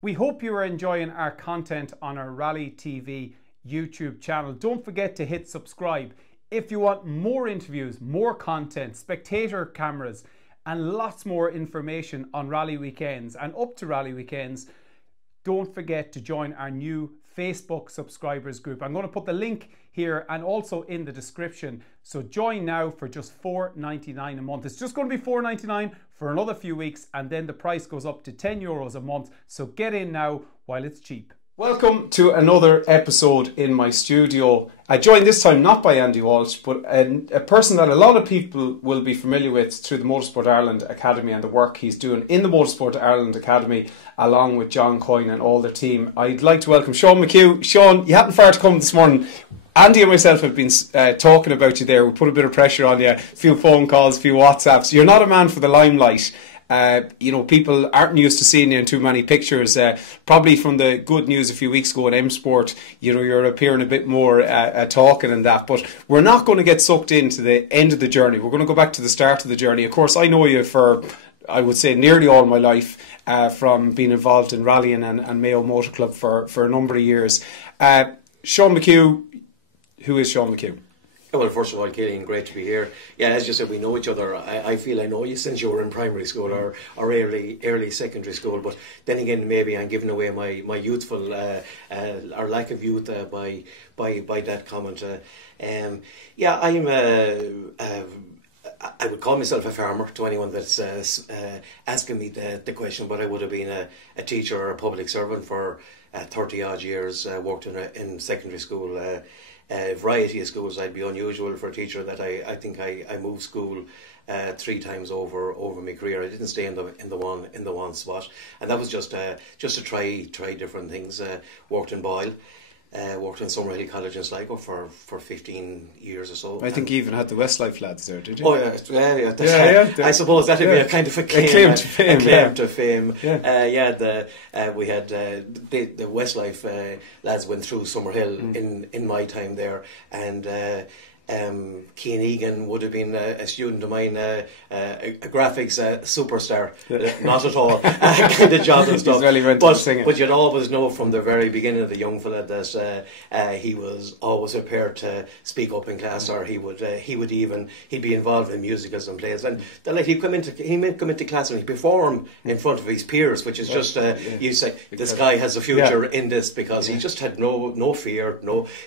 We hope you are enjoying our content on our Rally TV YouTube channel. Don't forget to hit subscribe. If you want more interviews, more content, spectator cameras, and lots more information on rally weekends and up to rally weekends, don't forget to join our new Facebook subscribers group. I'm going to put the link here and also in the description. So join now for just $4.99 a month. It's just going to be $4.99 for another few weeks, and then the price goes up to €10 a month. So get in now while it's cheap. Welcome to another episode in my studio. I joined this time not by Andy Walsh, but a person that a lot of people will be familiar with through the Motorsport Ireland Academy and the work he's doing in the Motorsport Ireland Academy, along with John Coyne and all their team. I'd like to welcome Sean McHugh. Sean, you hadn't far to come this morning. Andy and myself have been talking about you there. We put a bit of pressure on you, a few phone calls, a few WhatsApps. You're not a man for the limelight. You know, people aren't used to seeing you in too many pictures. Probably from the good news a few weeks ago in M Sport, you know, you're appearing a bit more talking and that. But we're not going to get sucked into the end of the journey. We're going to go back to the start of the journey. Of course, I know you for, I would say, nearly all my life, from being involved in rallying and Mayo Motor Club for a number of years. Sean McHugh, who is Sean McHugh? Well, first of all, Killian, great to be here. Yeah, as you said, we know each other. I feel I know you since you were in primary school or early secondary school. But then again, maybe I'm giving away my youthful or lack of youth by that comment. Yeah, I would call myself a farmer to anyone that's asking me the question, but I would have been a teacher or a public servant for 30 odd years. Worked in secondary school. A variety of schools. I'd be unusual for a teacher that I think I moved school 3 times over my career. I didn't stay in the one spot, and that was just to try different things. Worked in Boyle. Worked in Summerhill College in Sligo for 15 years or so. I think you even had the Westlife lads there, did you? Oh yeah. I suppose that'd be a kind of a claim to fame. We had the Westlife lads went through Summerhill in my time there, and Cian Egan would have been a student of mine, a graphics superstar, not at all, kind of job and stuff. Really but you'd always know from the very beginning of the young fella that he was always prepared to speak up in class, or he'd be involved in musicals and plays, and he'd come into class and he'd perform in front of his peers, which is just you say this guy has a future in this, because he just had no fear,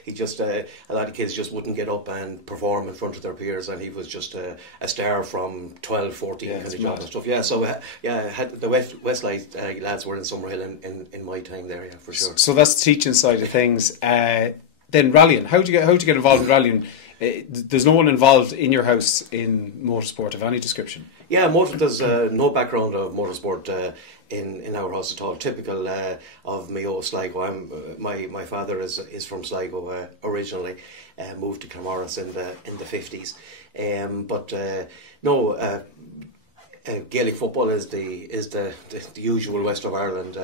he just a lot of kids just wouldn't get up and perform in front of their peers, and he was just a star from 12, 14 kind of job and stuff. Yeah, so had the Westlife lads were in Summerhill in my time there, yeah, for sure. So that's the teaching side of things. Then rallying. How'd you get involved in rallying? There's no one involved in your house in motorsport of any description? Yeah, there's no background of motorsport in our house at all. Typical of Mayo, Sligo. My father is from Sligo originally. Moved to Kilmorris in the 50s. Gaelic football is the usual West of Ireland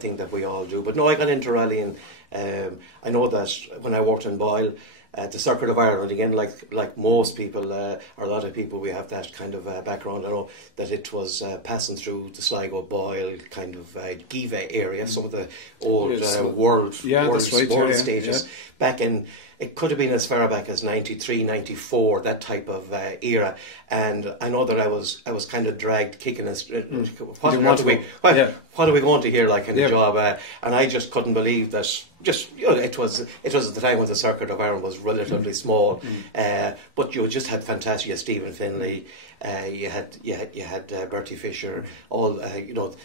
thing that we all do. But no, I got into rallying. I know that when I worked in Boyle, the Circuit of Ireland, again, like most people, or a lot of people, we have that kind of background. I know that it was passing through the Sligo, Boyle, kind of Giva area, some of the old world stages. Back in, it could have been as far back as 93, 94, that type of era. And I know that I was kind of dragged kicking us. What are we going to hear, like, in the job? And I just couldn't believe that. Just, you know, it was at the time when the Circuit of Ireland was relatively small, but you just had fantastic. You had Stephen Finlay, you had Bertie Fisher. All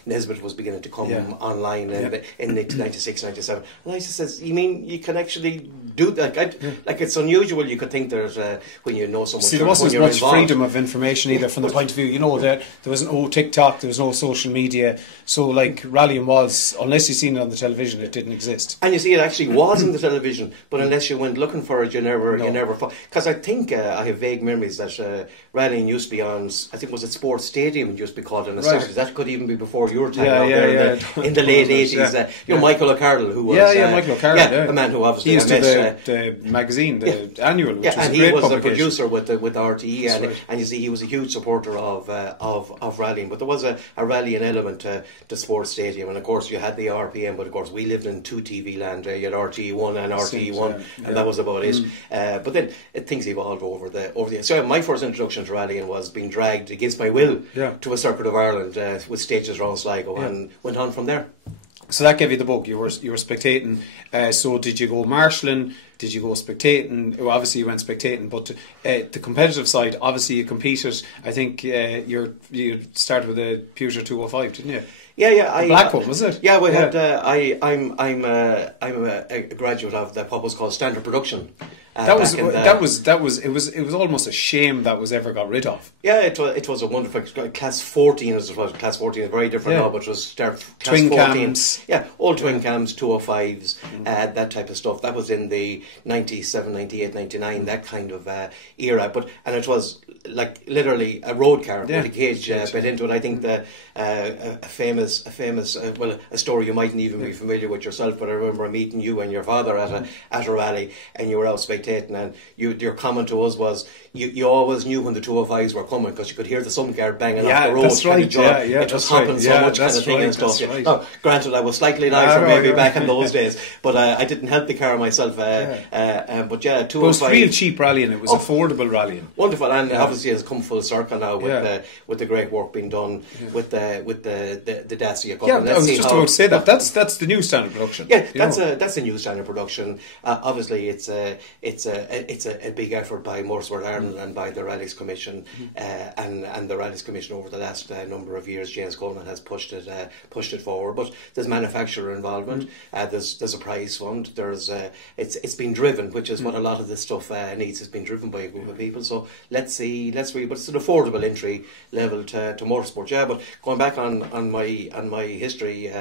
Nesbitt was beginning to come online in 96, 97. And I just says, you mean you can actually do that? Like, it's unusual. You could think there's when you know someone. See, there wasn't as much freedom of information either from the point of view. You know, there wasn't TikTok, there was no social media. So, like, rallying was, unless you seen it on the television, it didn't exist. And you see, see, it actually was in the television, but unless you went looking for it, you never, because I think I have vague memories that rallying used to be on, I think was it Sports Stadium, it used to be called on a Saturday. That could even be before your time out there in the late 80s. You know, Michael O'Carroll, who was Michael O'Carroll, a man who obviously he used to the magazine, the annual, which was and a great he was publication. a producer with RTE, and you see, he was a huge supporter of rallying. But there was a rallying element to Sports Stadium, and of course you had the RPM, but of course we lived in 2 TV land. You had RTE1 and RTE1, and that was about it. But then things evolved over the years. So my first introduction to rallying was being dragged against my will to a Circuit of Ireland with stages around Sligo, and went on from there. So that gave you the bug. You were spectating. So did you go marshalling? Did you go spectating? Well, obviously you went spectating, but the competitive side, obviously you competed. I think you started with a Peugeot 205, didn't you? Yeah. The black one, was it? Yeah, we had. I'm a graduate of what was called Standard Production. It was almost a shame that was ever got rid of. Yeah, it was a wonderful class 14 as it was. Class 14 is very different now, but it was class twin 14. Cams. Yeah, all twin cams, 205s, that type of stuff. That was in the 97, 98, 99, that kind of era. And it was like literally a road car with a cage bit into it. I think a famous a story you mightn't even be familiar with yourself, but I remember meeting you and your father at a rally, and you were out spectating, and your comment to us was you always knew when the 205s were coming because you could hear the sun car banging off the road. That's right. It was hopping so much kind of thing and stuff. Right. Oh, granted, I was slightly nicer maybe back in those days, but I didn't help the car myself. But 205. It was real cheap rallying. It was affordable rallying. Wonderful, and obviously it's come full circle now with the great work being done with the Dacia Cup. Yeah, I was just about to say that. That's the new standard production. Yeah, that's a new standard production. Obviously, it's a big effort by Motorsport Ireland and by the Rallies Commission, and the Rallies Commission over the last number of years. James Coleman has pushed it forward. But there's manufacturer involvement. There's a prize fund. It's been driven, which is what a lot of this stuff needs. It's been driven by a group of people. So let's read. But it's an affordable entry level to motorsport. Yeah, but going back on my history.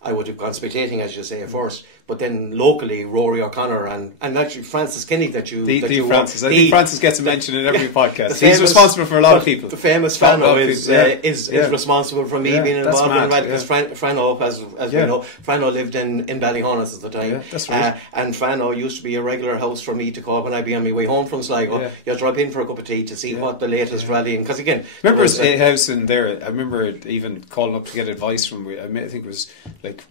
I would have gone spectating, as you say, first, but then locally, Rory O'Connor and actually Francis Kenny I think Francis gets a mention in every podcast. He's responsible for a lot of people. The famous Frano is responsible for me being involved in rally, because Frano, as we know, Frano lived in Ballyhonus at the time. Yeah, that's right. And Frano used to be a regular house for me to call when I'd be on my way home from Sligo. You'd drop in for a cup of tea to see what the latest rallying, because again... Remember his house in there, I remember even calling up to get advice from, I think it was like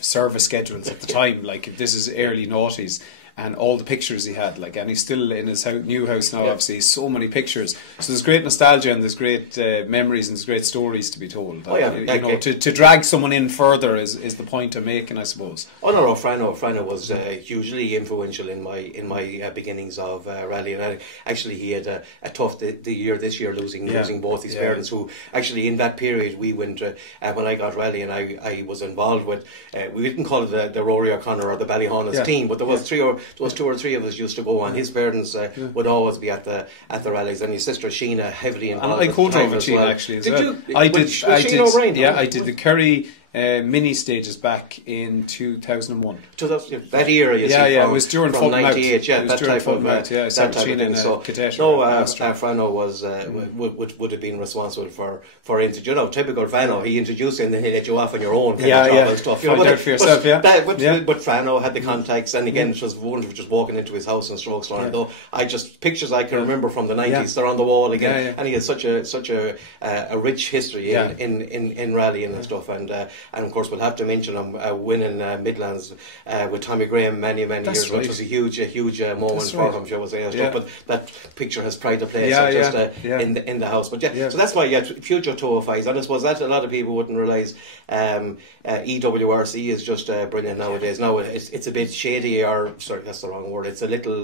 service schedules at the time, like this is early noughties, and all the pictures he had, like, and he's still in his new house now. Obviously, so many pictures. So there's great nostalgia and there's great memories and there's great stories to be told. To drag someone in further is the point I'm making, I suppose. Oh no, Frano was hugely influential in my beginnings of rallying. And actually, he had a tough this year losing both his parents. Who actually in that period we went when I got rallying, I was involved with. We didn't call it the Rory O'Connor or the Ballyhonus team, but there was 2 or 3 of us used to go, and his parents would always be at the rallies, and his sister Sheena heavily involved. And I co-drove with Sheena actually as well. I did the Kerry mini stages back in 2001. That era, you see, it was during from 98. Yeah, that type of thing. So Frano was would have been responsible for typical Frano. He introduced you and then he let you off on your own kind of job and stuff. Find out for yourself, But Frano had the contacts, and again, it was wonderful just walking into his house in Strokestone. Though pictures I can remember from the 90s, they're on the wall again, and he had such a rich history in rallying and stuff. And of course, we'll have to mention him winning Midlands with Tommy Graham many years ago, which was a huge moment for him, shall we say. But that picture has pride of place in the house. But so that's why future 205s, and I suppose that a lot of people wouldn't realise. EWRC is just brilliant nowadays. Now it's a bit shady, or sorry, that's the wrong word. It's a little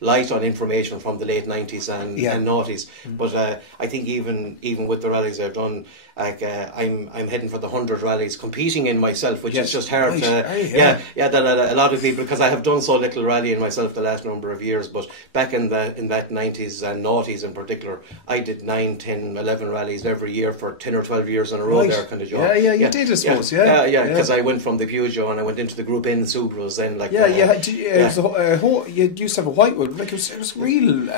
light on information from the late 90s and noughties. But I think even with the rallies I've done, like I'm heading for the 100 rallies competing in myself, which is just hard. Right. That a lot of people, because I have done so little rallying myself the last number of years, but back in that 90s and noughties in particular, I did 9, 10, 11 rallies every year for 10 or 12 years in a row there, kind of job. You did, I suppose. Because I went from the Peugeot and I went into the Group N Subarus then. You used to have a Whitewood, like it was real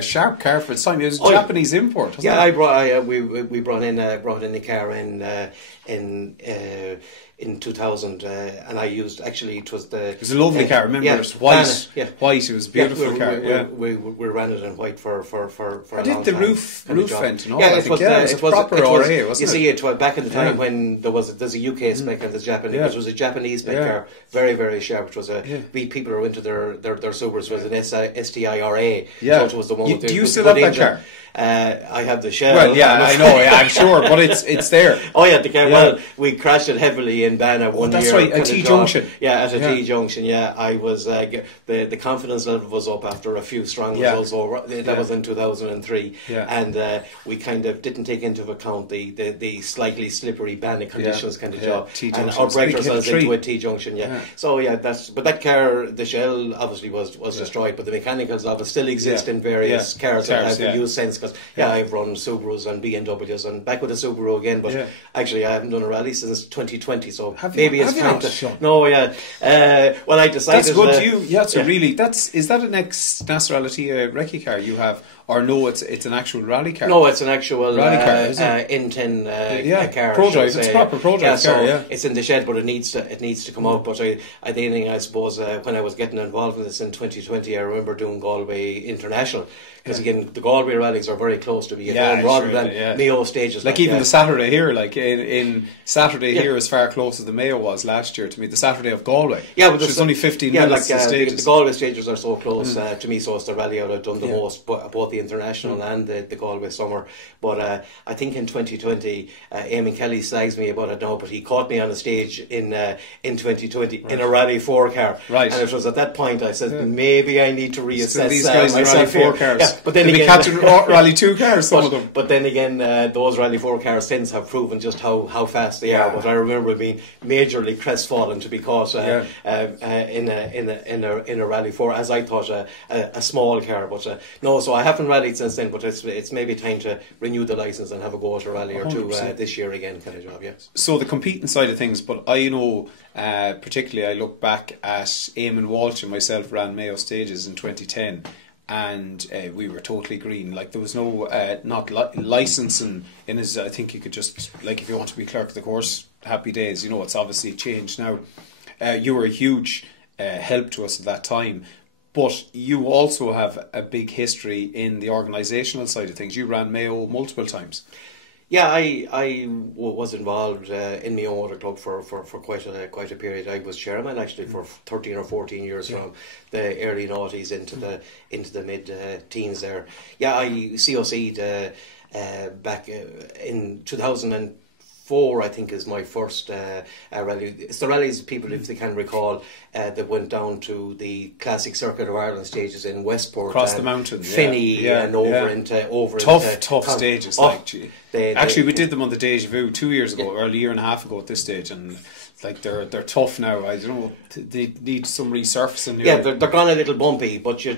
sharp car for its time. It was a Japanese import. We brought in a car in 2000, and I used, actually it was a lovely car. Remember, it was white. White. It was a beautiful car. We ran it in white for a long time. I did the roof vent and all. It was proper RA, wasn't it? You see, it was back in the time when there's a UK spec and there's Japanese. It was a Japanese spec car, very, very sharp. It was people who were into their Subarus. It was an STIRA. So it was the one. Do you still have that car? I have the shell. Well, I know, I'm sure, but it's there. Oh yeah, the car. Well, we crashed it heavily in Bana one year. That's right, at T-Junction. At a T-Junction. I was the confidence level was up after a few strong results over. That was in 2003, and we kind of didn't take into account the slightly slippery Bana conditions kind of job, and our braked ourselves into a T-Junction. So but that car, the shell obviously was destroyed, but the mechanicals of it still exist in various cars that have used since. Because I've run Subarus and BMWs and back with a Subaru again, but actually I haven't done a rally since 2020, so maybe it's time to. No, well, I decided. That's good. So really, is that an ex-Nationality recce car you have? Or no, it's an actual rally car. No, it's an actual rally car, is it? N10 car. Pro drive. It's proper pro drive car. It's in the shed, but it needs to come out. But I suppose when I was getting involved in this in 2020, I remember doing Galway International. Because again, the Galway rallies are very close to me at home, rather than Mayo stages. Like even the Saturday here, like in Saturday here, is far closer than Mayo was last year to me. The Saturday of Galway, but there's only 15 minutes. The Galway stages are so close to me, so it's the rally I've done the most, both the international and the Galway summer. But I think in 2020, Eamon Kelly slags me about it now, but he caught me on a stage in 2020 in a Rally 4 car. Right. And it was at that point I said, maybe I need to reassess these guys in Rally 4 cars. But then again, Captain Rally 2 cars, some of them. But then again, those Rally 4 cars since have proven just how fast they are. But I remember being majorly crestfallen to be caught in a Rally 4, as I thought a small car. But no, so I haven't rallied since then. But it's maybe time to renew the licence and have a go at a rally or two this year again, kind of job. So the competing side of things, but I know particularly I look back at Eamon Walsh and myself ran Mayo stages in 2010. And we were totally green. Like there was no licensing in his. I think you could just, like, if you want to be clerk of the course, happy days. It's obviously changed now. You were a huge help to us at that time, but you also have a big history in the organisational side of things. You ran Mayo multiple times. Yeah, I was involved in my own motor club for quite a period. I was chairman actually for 13 or 14 years from the early noughties into the mid teens there. Yeah, I COC'd back in 2004, I think, is my first rally. It's the rallies, people, if they can recall, that went down to the classic Circuit of Ireland stages in Westport, across the mountain, Finney, and over tough stages. Actually, we did them on the Deja Vu 2 years ago, or a year and a half ago at this stage, and like they're tough now. I don't know, they need some resurfacing. Yeah, they're gone a little bumpy, but you're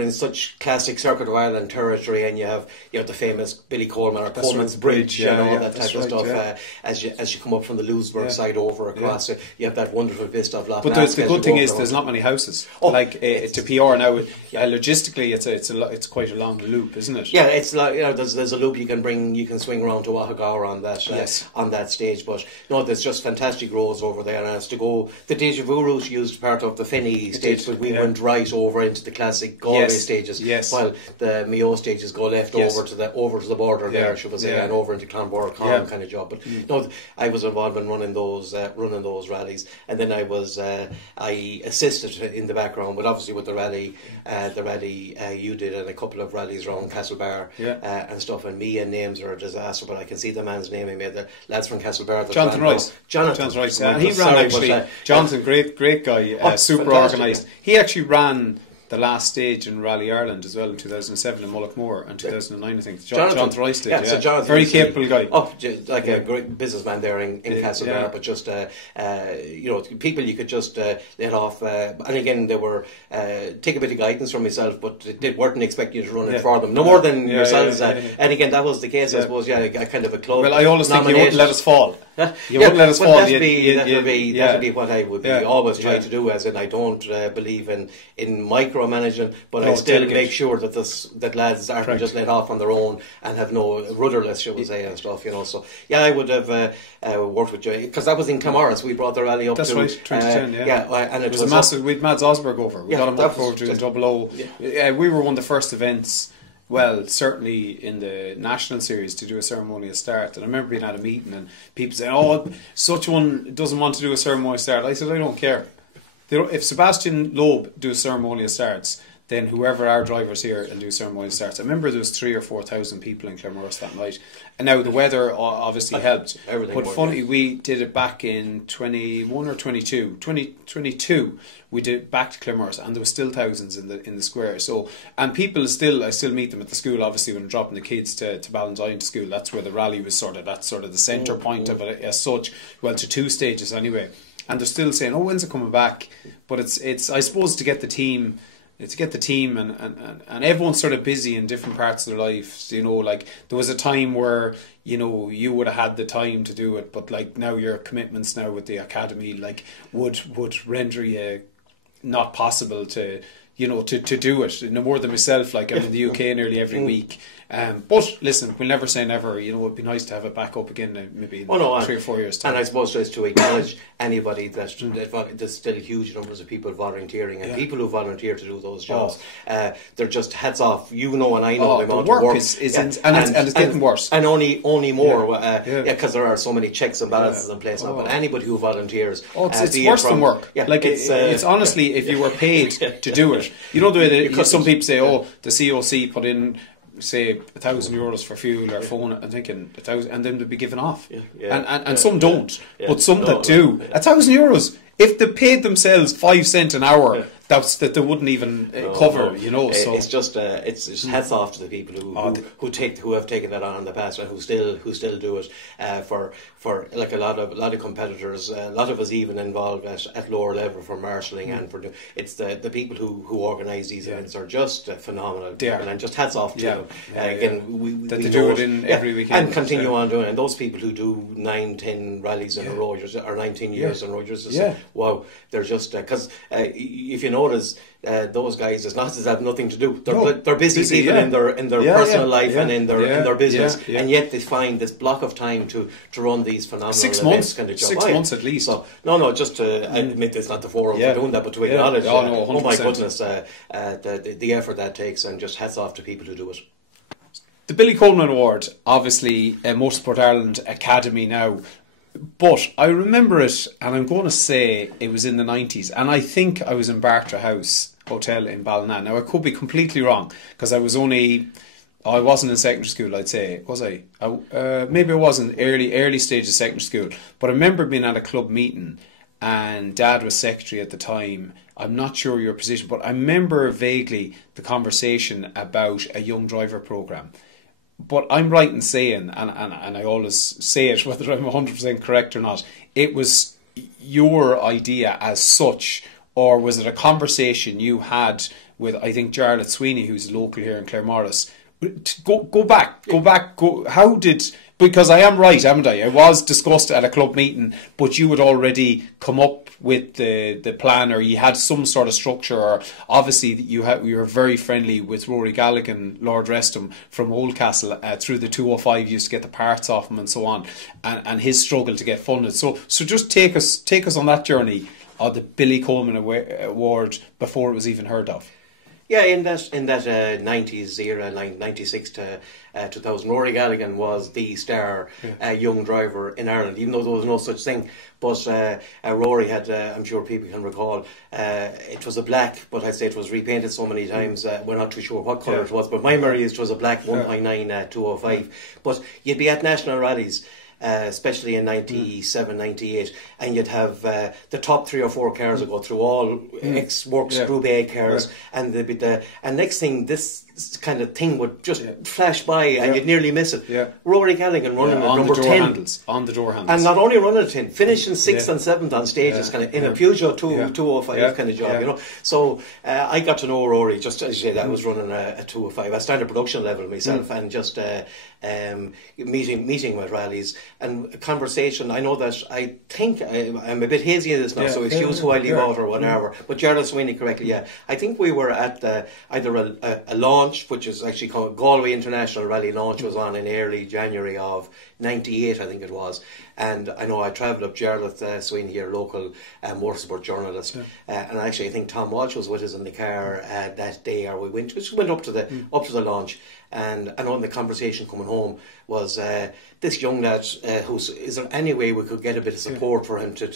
in such classic Circuit of Ireland territory, and you have the famous Billy Coleman or Coleman's Bridge, that type of stuff. As you come up from the Lewisburg side over across, you have that wonderful vista of Loch. But the good thing is there's not many houses. To PR now, logistically, it's quite a long loop, isn't it? Yeah, it's like there's a loop you can swing around to Wahagawa on that stage. But no, there's just fantastic roads over there, and as to go, the Deja Vu route used part of the Finney stage, but we went right over into the classic Galway stages, while the Mayo stages go left over to the border there, should I say, and over into Clonborough kind of job. But no, I was involved in running those rallies, and then I assisted in the background, but obviously with the rally you did, and a couple of rallies around Castlebar and stuff, and me and names are a disaster, but I can see the man's name he made, the lads from Castlebar. Jonathan Rice. Jonathan Rice. He ran actually. Jonathan, great guy, super organised. He actually ran the last stage in Rally Ireland as well in 2007 in Mullaghmore and 2009 I think. Jonathan Rice did, So Jonathan, very capable guy. Oh, like a great businessman there in Castlebar, but just you know, people you could just let off. And again, they were take a bit of guidance from myself, but they weren't expecting you to run it for them, no more than yourselves. And again, that was the case, I suppose. Yeah, a kind of a club. Well, I always think you wouldn't let us fall. You wouldn't let us fall. That'd be what I would be always try to do. As in, I don't believe in micromanaging, but I still make sure that lads aren't just let off on their own and have no rudderless, shall we say, and stuff. You know, so yeah, I would have worked with you because that was in Camaras. We brought the rally up. That's to, right, 2010. And it was massive. We had Mads Osberg over. We got him up over doing double O. We were one of the first events. Well, certainly in the national series to do a ceremonial start. And I remember being at a meeting and people saying, "Oh, such one doesn't want to do a ceremonial start." I said, "I don't care. If Sebastian Loeb do ceremonial starts, then whoever our drivers here will do ceremonial starts." I remember there was 3,000 or 4,000 people in Claremorris that night. And now the weather obviously helped. But funny, we did it back in 21 or 22. 2022, we did it back to Claremorris, and there was still thousands in the square. So, and people I still meet them at the school, obviously, when I'm dropping the kids to Ballantyne to school. That's where the rally was that's sort of the centre point of it as such. Well, to 2 stages anyway. And they're still saying, "Oh, when's it coming back?" But it's I suppose to get the team and everyone's sort of busy in different parts of their lives. You know, like there was a time where, you know, you would have had the time to do it, but like now your commitments now with the academy like would render you not possible to, you know, to do it. No more than myself, like I'm in the UK nearly every week. But listen, we'll never say never. You know, it'd be nice to have it back up again, maybe in 3 or 4 years' time. And I suppose just to acknowledge anybody that there's still huge numbers of people volunteering, and people who volunteer to do those jobs, they're just hats off. You know, and I know the amount of work is and it's getting worse, and only more, because there are so many checks and balances in place now. But anybody who volunteers, it's worse than work. Like it's honestly, if you were paid to do it, you know the way that some people say, "Oh, the COC put in, say, €1,000 for fuel or phone," I'm thinking 1,000, and then they'd be given off. And some don't, but some that do. €1,000, if they paid themselves 5 cents an hour, that they wouldn't even cover. You know, so it's just hats off to the people who have taken that on in the past and who still do it. For like a lot of competitors, a lot of us even involved at lower level for marshalling and for it's the people who organise these events are just phenomenal. And just hats off to them. Again, they do it in every weekend and continue on doing it. And those people who do 9-10 rallies in a row, or 19 years in a row, wow, they're just because if you notice. Those guys, it's not as they have nothing to do. They're busy even in their personal life and in their business, and yet they find this block of time to run these phenomenal 6 events. months, kind of job. 6 months at least. So just to admit it's not the forum for doing that, but to acknowledge, oh my goodness, the effort that takes, and just hats off to people who do it. The Billy Coleman Award, obviously, Motorsport Ireland Academy now. But I remember it, and I'm going to say it was in the 90s, and I think I was in Bartra House Hotel in Ballina. Now, I could be completely wrong, because I wasn't in secondary school, I'd say. Was I? Maybe I was in early stage of secondary school. But I remember being at a club meeting, and Dad was secretary at the time. I'm not sure your position, but I remember vaguely the conversation about a young driver programme. But I'm right in saying, and I always say it whether I'm 100% correct or not, it was your idea as such, or was it a conversation you had with, I think, Jarlath Sweeney, who's local here in Claremorris? Go back. How did... Because I am right, haven't I? It was discussed at a club meeting, but you had already come up with the plan, or you had some sort of structure, or obviously you were very friendly with Rory Galligan, Lord rest him, from Oldcastle, through the 205, used to get the parts off him and so on, and his struggle to get funded. So just take us on that journey of the Billy Coleman Award before it was even heard of. Yeah, in that 90s era, 96 to 2000, Rory Galligan was the star young driver in Ireland, even though there was no such thing. But Rory had, I'm sure people can recall, it was a black, but I'd say it was repainted so many times, we're not too sure what colour it was, but my memory is it was a black 1.9 205. But you'd be at national rallies, especially in 97, 98, and you'd have the top 3 or 4 cars would go through all ex-works Group A cars, and they'd be and next thing this kind of thing would just flash by and you'd nearly miss it. Rory Gallagher running at number 10 on the door handles, and not only running at 10, finishing 6th and 7th on stages, kind of in a Peugeot 205 kind of job, you know. So I got to know Rory just as you say, I was running a 205 at standard production level myself, and just meeting with rallies and a conversation. I know that I think I'm a bit hazy in this now, so excuse who I leave out or whatever. But Gerald Sweeney correctly, I think we were at either a launch, which is actually called Galway International Rally launch, was on in early January of 98, I think it was. And I know I travelled up, Gerald Sweeney here, local motorsport journalist, and actually I think Tom Walsh was with us in the car that day, or we went up to the launch. And I know in the conversation coming home was this young lad is there any way we could get a bit of support for him to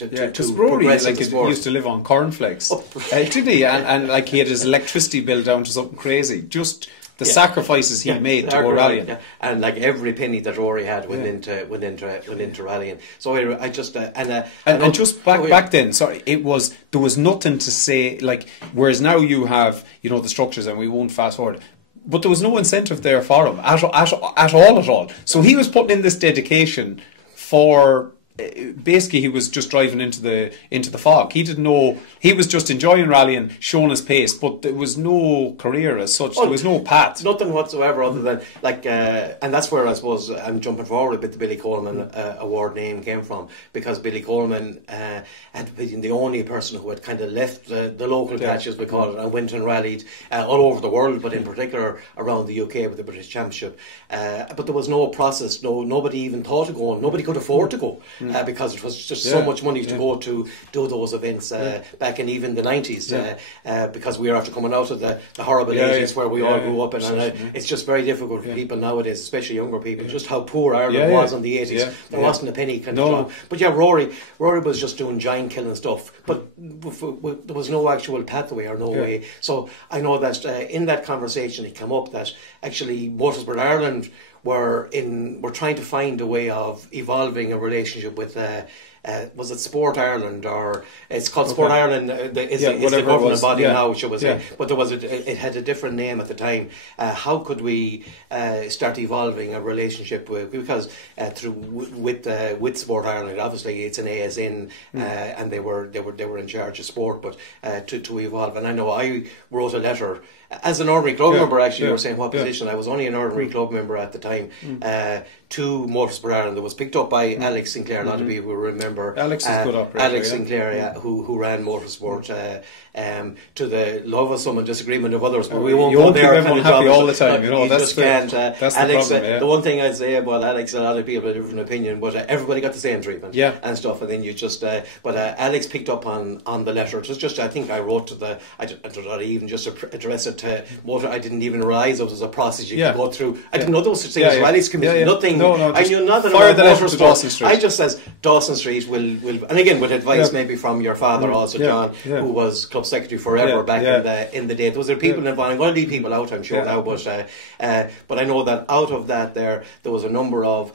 Rory, progress like, in the sport? used to live on cornflakes, did he? And like he had his electricity bill down to something crazy. Just the sacrifices he made to go rallying, and like every penny that Rory had went into rallying. So I just and just back then, sorry, there was nothing to say, like, whereas now you have, you know, the structures, and we won't fast forward. But there was no incentive there for him at all. So he was putting in this dedication for. Basically, he was just driving into the fog. He didn't know. He was just enjoying rallying, showing his pace, but there was no career as such. There was no path, nothing whatsoever, other than like, and that's where I suppose I'm jumping forward a bit. The Billy Coleman Award name came from, because Billy Coleman had been the only person who had kind of left the local patches, we call it, and went and rallied all over the world, but in particular around the UK with the British Championship. But there was no process. Nobody even thought of going. Nobody could afford to go. Because it was just so much money to go to do those events back in even the 90s, because we were after coming out of the horrible 80s where we all grew up in, and it's just very difficult for people nowadays, especially younger people, just how poor Ireland was in the 80s. There wasn't a penny kind of job. But Rory was just doing giant killing stuff, but there was no actual pathway or no way. So I know that in that conversation it came up that actually Motorsport Ireland were trying to find a way of evolving a relationship with was it Sport Ireland, or it's called Sport Ireland is the governing body now, shall we say, but it had a different name at the time. How could we start evolving a relationship because with Sport Ireland, obviously it's an ASN, and they were in charge of sport, but to evolve. And I know I wrote a letter as an ordinary club member, actually. You were saying what position. I was only an ordinary club member at the time, to Motorsport Ireland. That was picked up by Alex Sinclair. A lot of people will remember Alex is good operator, Alex Sinclair, who ran Motorsport, to the love of some and disagreement of others, but we won't go there. Keep everyone happy all the time, you know. That's Alex, the problem. The one thing I'd say about Alex, a lot of people have a different opinion, but everybody got the same treatment and stuff, and then you just but Alex picked up on the letter. It was just, I think I wrote to I did not even just address it to Motor. I didn't even realise it was a process you could go through. I didn't know there was such thing as rallies committee. Nothing. I knew nothing about motorsport. I just says Dawson Street will, and again with advice maybe from your father also, John, who was club secretary forever back in the day. There was people involved. I'm going to leave people out, I'm sure now, but I know that out of that there was a number of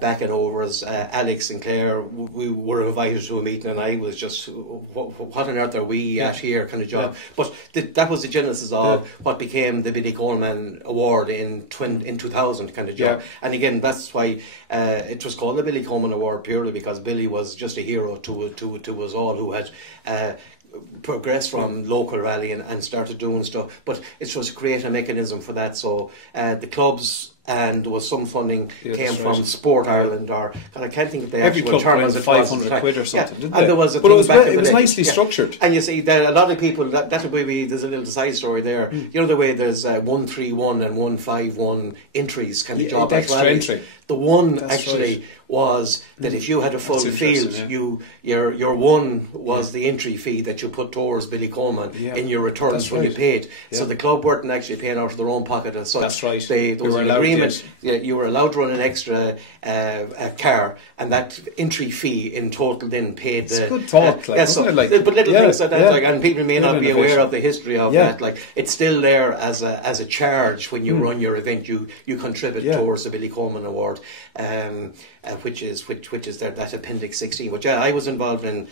back and overs. Alex Sinclair, we were invited to a meeting, and I was just, what on earth are we at here kind of job. But that was the genesis of what became the Billy Coleman Award in 2000 kind of job. And again, that's why it was called the Billy Coleman Award, purely because Billy was just a hero to us all, who had progressed from local rallying and started doing stuff. But it was to create a mechanism for that. So the clubs, and there was some funding came from Sport Ireland, or God, I can't think of the actual term. Every club went 500 quid or something, didn't they? And there was a but thing it was nicely structured. And you see, there a lot of people, that would be, there's a little side story there. You know the way there's 131 and 151 entries kind of job. Extra entry. The one actually was that if you had a full field, your one was the entry fee that you put towards Billy Coleman in your returns when you paid. So the club weren't actually paying out of their own pocket as such. That's right. There was an agreement. You were allowed to run an extra car, and that entry fee in total then paid. It's a good thought, but little things like that, and people may not be aware of the history of that. Like, it's still there as a charge when you run your event. You contribute towards the Billy Coleman Award. which is that Appendix 16. But yeah, I was involved in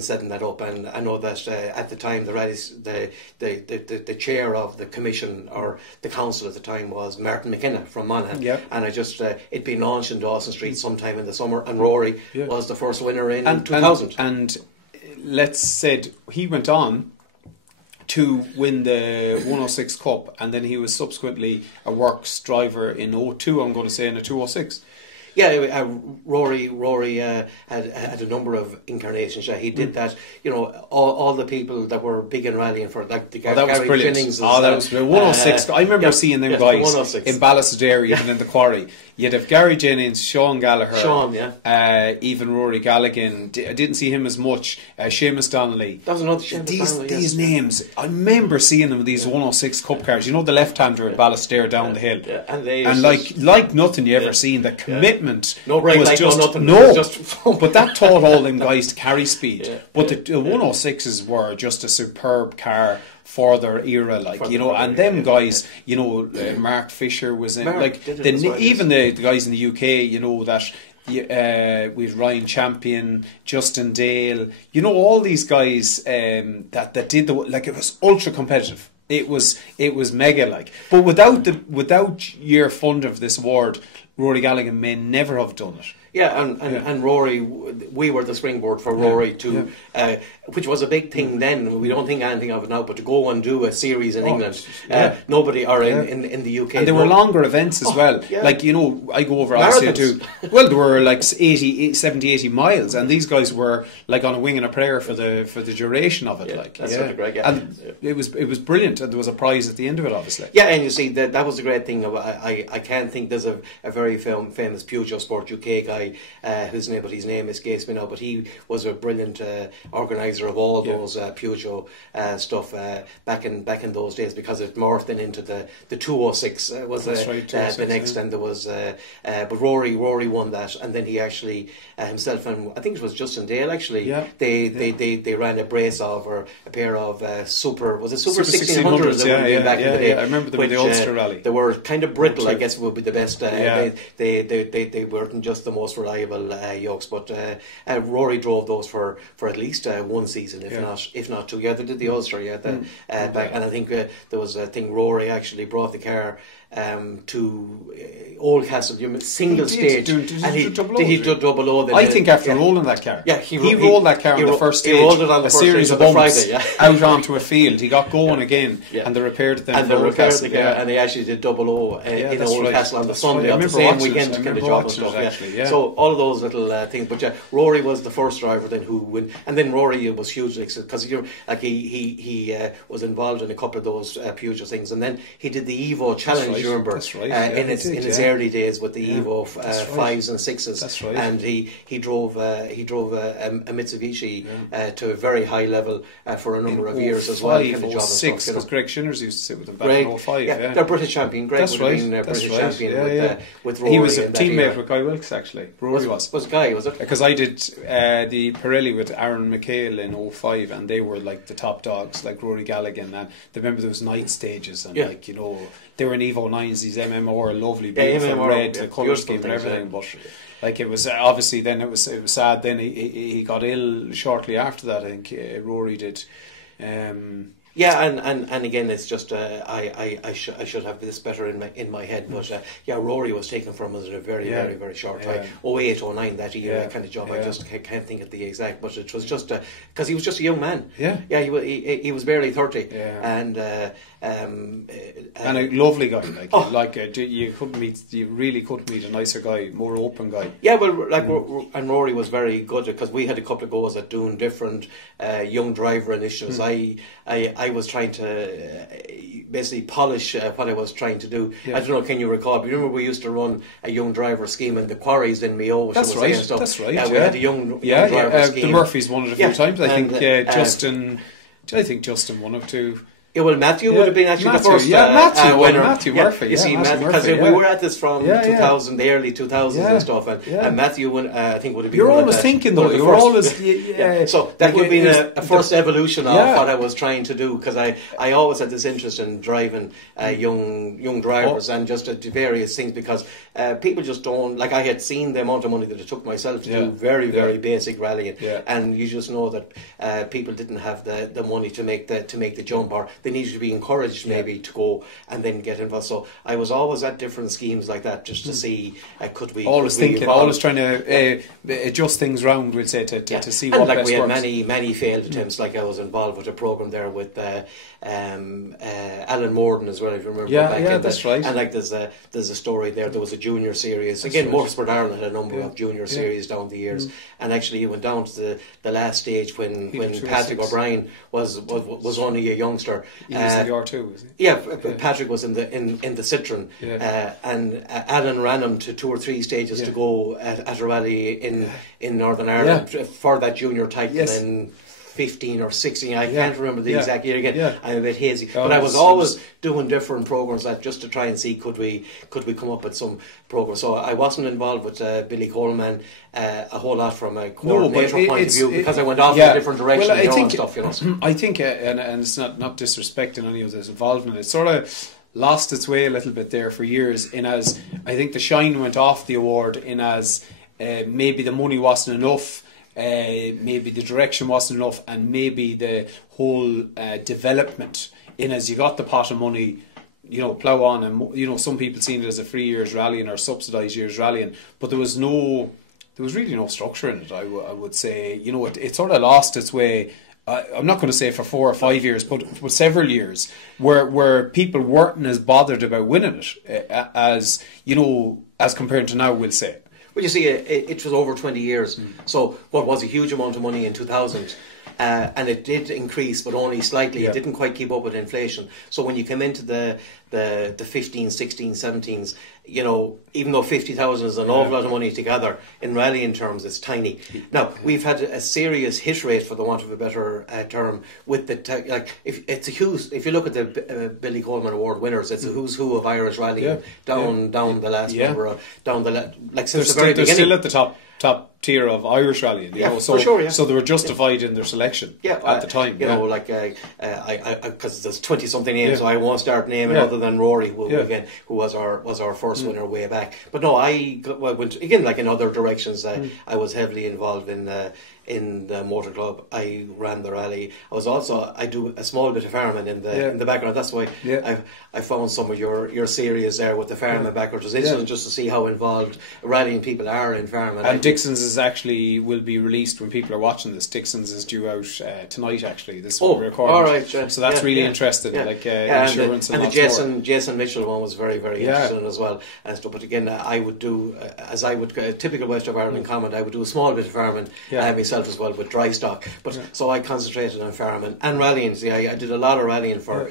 setting that up, and I know that at the time the chair of the commission or the council at the time was Martin McKenna from Monaghan, and I just it'd been launched in Dawson Street sometime in the summer, and Rory was the first winner in 2000. And let's say he went on to win the 106 Cup, and then he was subsequently a works driver in 02, I'm going to say, in a 206. Yeah, Rory had a number of incarnations. Yeah, he did that. You know, all the people that were big in rallying for, like the that was Gary brilliant. Jennings. That was 106. I remember seeing them guys in Ballastadere, even in the quarry. You'd have Gary Jennings, Sean Gallagher, even Rory Galligan. I didn't see him as much. Seamus Donnelly. That was another Seamus Donnelly. These names, I remember seeing them with these 106 Cup cars. You know, the left-hander at Ballastadere down the hill, and like nothing you ever seen. The commitment was just but that taught all them guys to carry speed. But the 106s were just a superb car for their era, and them guys, Mark Fisher was in, even the guys in the UK, that with Ryan Champion, Justin Dale, all these guys that did it was ultra competitive. It was mega but without your fund of this award, Rory Gallagher may never have done it. Yeah, and Rory, we were the springboard for Rory to, which was a big thing then. We don't think anything of it now, but to go and do a series in England, nobody, or in the UK. And there were longer events as well. Yeah. I go over Austria too. Well, there were 70, 80 miles, and these guys were on a wing and a prayer for the duration of it. That's sort of great. And it was brilliant, and there was a prize at the end of it, obviously. Yeah, and you see that was the great thing. I can't think there's a very famous Peugeot Sport UK guy. His name escapes me now, but he was a brilliant organiser of all those Peugeot stuff back in those days, because it morphed into the 206 was the next, and there was but Rory won that, and then he actually himself and I think it was Justin Dale actually they ran a brace of, or a pair of Super 1600s back in the day. I remember them in the Ulster Rally. They were kind of brittle, I guess would be the best. They weren't just the most reliable yokes, but Rory drove those for at least one season, if not two. Yeah, they did the Ulster, back, and I think there was a thing. Rory actually brought the car to Oldcastle, single stage, and he did double O. I think after rolling that car, he rolled that car on the first stage, rolled it on the first series of bumps out onto a field. He got going again, and they repaired it then. And they repaired the car, and they actually did double O in Oldcastle on the Sunday of the same weekend, kind of job and stuff. So all of those little things. But Rory was the first driver then who won, and then Rory was hugely, because he was involved in a couple of those Peugeot things, and then he did the Evo Challenge. You remember, in his early days with the Evo 5s and 6s, and he drove a Mitsubishi to a very high level for a number of years as well. 6, because Greg Shinners used to sit with him back in 05. They're British champion. Greg would have been British champion with Rory. He was a teammate with Guy Wilkes actually. Rory was Guy, was it? Because I did the Pirelli with Aaron McHale in 05, and they were the top dogs, like Rory Gallagher, and I remember there was night stages, and they were in Evo 9s, these MMR, lovely, beautiful red, the colour scheme and everything, but it was obviously then it was sad. Then he got ill shortly after that, I think. Rory did. And again, it's just I should have this better in my head, but Rory was taken from us in a very very short time. 08, 09, that year, kind of job. I just can't think of the exact, but it was just because he was just a young man. He was barely 30, and a lovely guy. You really couldn't meet a nicer guy, more open guy. Yeah, well, and Rory was very good, because we had a couple of goes at doing different young driver initiatives. I was trying to basically polish what I was trying to do. I don't know, can you recall? But remember, we used to run a young driver scheme in the quarries in Mayo. That's right. We had a young driver scheme. The Murphys won it a few times. I think Justin won it too. Yeah, well, Matthew would have been actually the first winner. Matthew Murphy. You see, because we were at this from 2000, the early 2000s and stuff, and Matthew, I think, would have been. You're always thinking though. You're always. So that would have been a first evolution of what I was trying to do, because I always had this interest in driving young drivers and just various things, because people just don't, like, I had seen the amount of money that it took myself to do very basic rallying, and you just know that people didn't have the money to make the jump, or they needed to be encouraged maybe to go and then get involved. So I was always at different schemes like that, just to see could we always trying to adjust things round, we'll say, to see what best works. And like we had many failed attempts. Like I was involved with a program there with Alan Morden as well, if you remember. That's right. And like there's a story there. There was a junior series. Again, Motorsport Ireland had a number of junior series down the years, and actually he went down to the last stage when Patrick O'Brien was only a youngster. He was in the R2, was he? Yeah, Patrick was in the Citroen, and Alan ran him to 2 or 3 stages to go at a rally in Northern Ireland for that junior title in 15 or 16. I can't remember the exact year again. I'm a bit hazy, but I was always doing different programs just to try and see could we come up with some programs. So I wasn't involved with Billy Coleman a whole lot from a coordinator point of view, because I went off in a different direction. Well, I think, and it's not disrespecting any of this involvement. It's sort of lost its way a little bit there for years, in as I think the shine went off the award, in as maybe the money wasn't enough. Maybe the direction wasn't enough, and maybe the whole development, in as you got the pot of money, plough on, and some people seen it as a free year's rallying or subsidised year's rallying, but there was really no structure in it. I would say, it sort of lost its way. I'm not going to say for 4 or 5 years, but for several years, where people weren't as bothered about winning it as compared to now, we'll say. Well, you see, it was over 20 years. So what was a huge amount of money in 2000, and it did increase, but only slightly. It didn't quite keep up with inflation. So when you come into the 15, 16, 17s, even though 50,000 is an awful lot of money together, in rallying terms, it's tiny. Now, we've had a serious hit rate, for the want of a better term, with if you look at the Billy Coleman Award winners, it's a who's who of Irish rallying down the last number, since the very beginning. They're still at the top tier of Irish rallying, so they were justified in their selection at the time. Because there's 20 something names, so I won't start naming other than Rory, who was our first winner way back. But no, I went again, like in other directions. I was heavily involved in the motor club. I ran the rally. I do a small bit of farming in the background. That's why I found some of your series there with the farming background. It was interesting just to see how involved rallying people are in farming. And Dixon's will be released when people are watching this. Dixon's is due out tonight, actually. This one we're recording. All right, so that's really interesting. Insurance and the Jason Mitchell one was very interesting as well. But again, I would do typical West of Ireland comment. I would do a small bit of farming myself as well with dry stock. But so I concentrated on farming and rallying. See, I did a lot of rallying for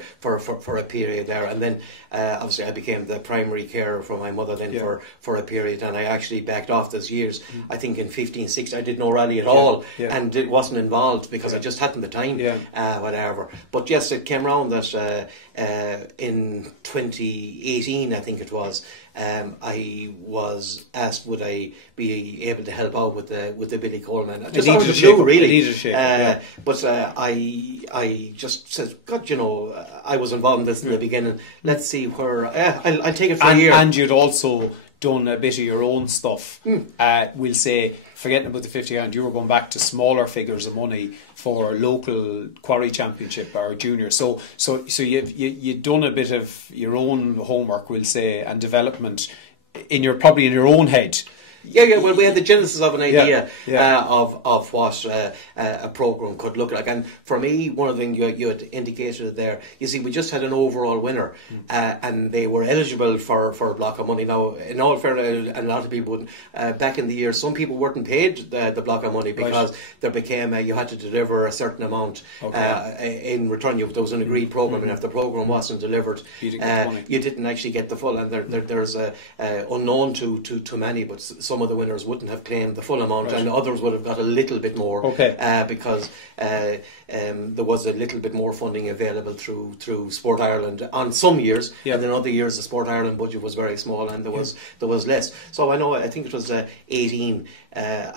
a period there, and then obviously I became the primary carer for my mother then for a period, and I actually backed off those years. I think in 15, 16 I did no rally at all, and it wasn't involved because I just hadn't the time, whatever. But yes, it came round that in 2018, I think it was, I was asked would I be able to help out with the Billy Coleman. Just out of the blue, really. But I just said, God, I was involved in this in the beginning. Let's see where. I'll take it for a year. And you'd also done a bit of your own stuff. We'll say, forgetting about the 50 grand, you were going back to smaller figures of money for local quarry championship or junior. So you've done a bit of your own homework, we'll say, and development probably in your own head. Well, we had the genesis of an idea of what a programme could look like. And for me, one of the things you had indicated there, you see, we just had an overall winner, and they were eligible for a block of money. Now, in all fairness, and a lot of people wouldn't, back in the year, some people weren't paid the block of money because there became, you had to deliver a certain amount in return. There was an agreed programme, and if the programme wasn't delivered, you didn't actually get the full. And there's unknown to many, but some of the winners wouldn't have claimed the full amount, and others would have got a little bit more. Okay. Because there was a little bit more funding available through Sport Ireland on some years, and in other years the Sport Ireland budget was very small and there was less. So I think it was 18.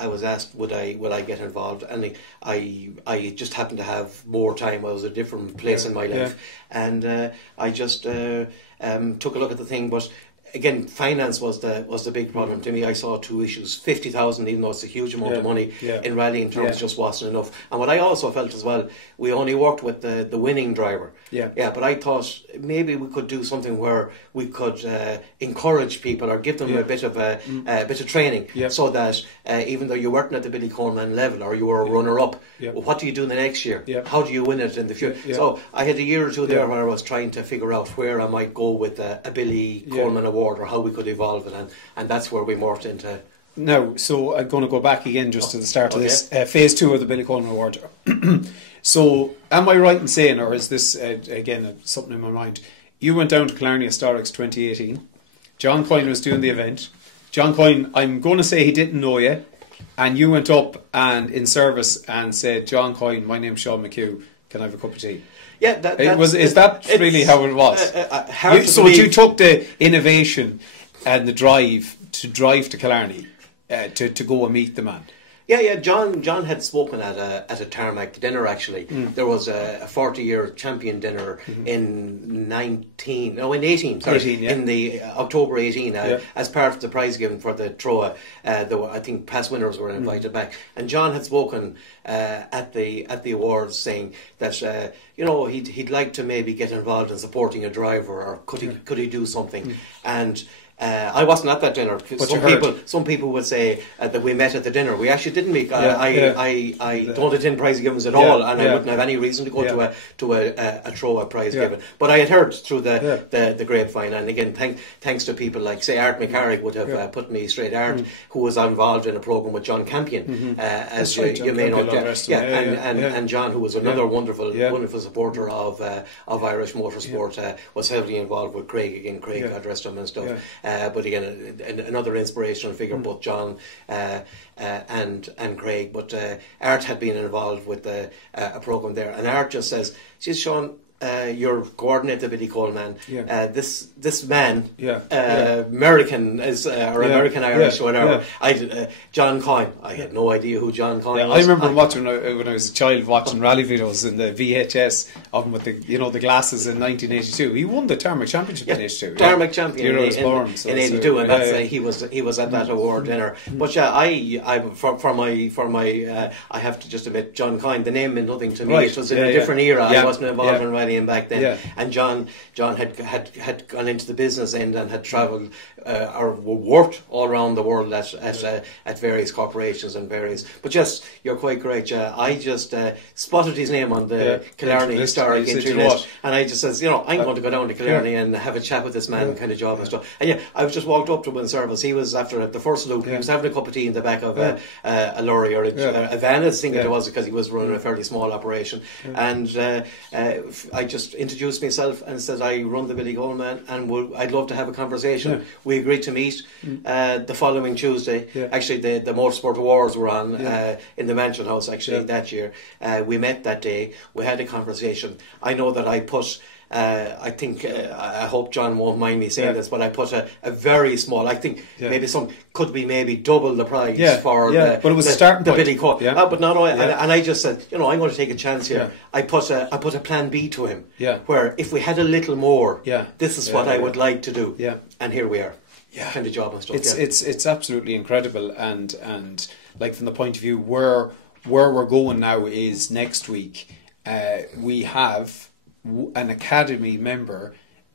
I was asked would I get involved, and I just happened to have more time. I was at a different place in my life, and I just took a look at the thing, but. Again, finance was the big problem to me. I saw two issues. 50,000, even though it's a huge amount of money in rallying terms, just wasn't enough. And what I also felt as well, we only worked with the winning driver. But I thought maybe we could do something where we could encourage people or give them a bit of training, so that even though you weren't at the Billy Coleman level or you were a runner-up, well, what do you do in the next year? How do you win it in the future? So I had a year or two there where I was trying to figure out where I might go with a Billy Coleman Award, or how we could evolve it, and that's where we morphed into. Now, so I'm going to go back again just to the start of this phase 2 of the Billy Coleman Award. So, am I right in saying, or is this again something in my mind? You went down to Killarney Historics 2018. John Coyne was doing the event. John Coyne, I'm going to say he didn't know you, and you went up and in service and said, "John Coyne, my name's Sean McHugh. Can I have a cup of tea?" Yeah, is that really how it was? So you took the innovation and the drive to Killarney to go and meet the man. Yeah. John had spoken at a tarmac dinner. Actually, there was a 40-year champion dinner in 18. Sorry, in the October 18, as part of the prize given for the Troa. I think past winners were invited back, and John had spoken at the awards, saying that he'd like to maybe get involved in supporting a driver, or could he do something, and. I wasn't at that dinner. Some people would say that we met at the dinner. We actually didn't meet. I don't attend prize givens at all, and I wouldn't have any reason to go to a Troa prize given. But I had heard through the grapevine, and again, thanks to people like, say, Art McCarrick would have put me straight. Art, who was involved in a programme with John Campion, as you may know, and John, who was another wonderful supporter of Irish motorsport, was heavily involved with Craig. Again, Craig addressed him and stuff. But again, another inspirational figure, both John and Craig. But Art had been involved with a programme there, and Art just says, "Geez, Sean, your coordinator, Billy Coleman, this man, American is or American Irish, or whatever. John Coyne. I had no idea who John Coyne was. I remember watching when I was a child, watching rally videos in the VHS of him with the glasses in 1982. He won the Tarmac Championship in 82. Tarmac Champion in 82, and that's he was at that award dinner. But I for my I have to just admit, John Coyne, the name meant nothing to me. It was in a different era. I wasn't involved in rallying back then, and John had gone into the business end and had travelled or worked all around the world at various corporations and various. But yes, you're quite correct. I just spotted his name on the Killarney Historic entry list, and I just says, I'm going to go down to Killarney and have a chat with this man, kind of job and stuff. And I was just walked up to him in service. He was after the first loop. He was having a cup of tea in the back of a lorry or a van, I think it was, because he was running a fairly small operation. And I just introduced myself and said I run the Billy Coleman, and I'd love to have a conversation. We agreed to meet the following Tuesday. Actually, the Motorsport Awards were on in the Mansion House that year. We met that day. We had a conversation. I know that I put I think I hope John won't mind me saying this, but I put a very small. I think maybe double the price for but it was a starting point. Billy Coleman. But no, and I just said, I'm going to take a chance here. I put a plan B to him, where if we had a little more, this is what I would like to do, and here we are. Kind of job and stuff. It's absolutely incredible, and like from the point of view where we're going now is next week we have an academy member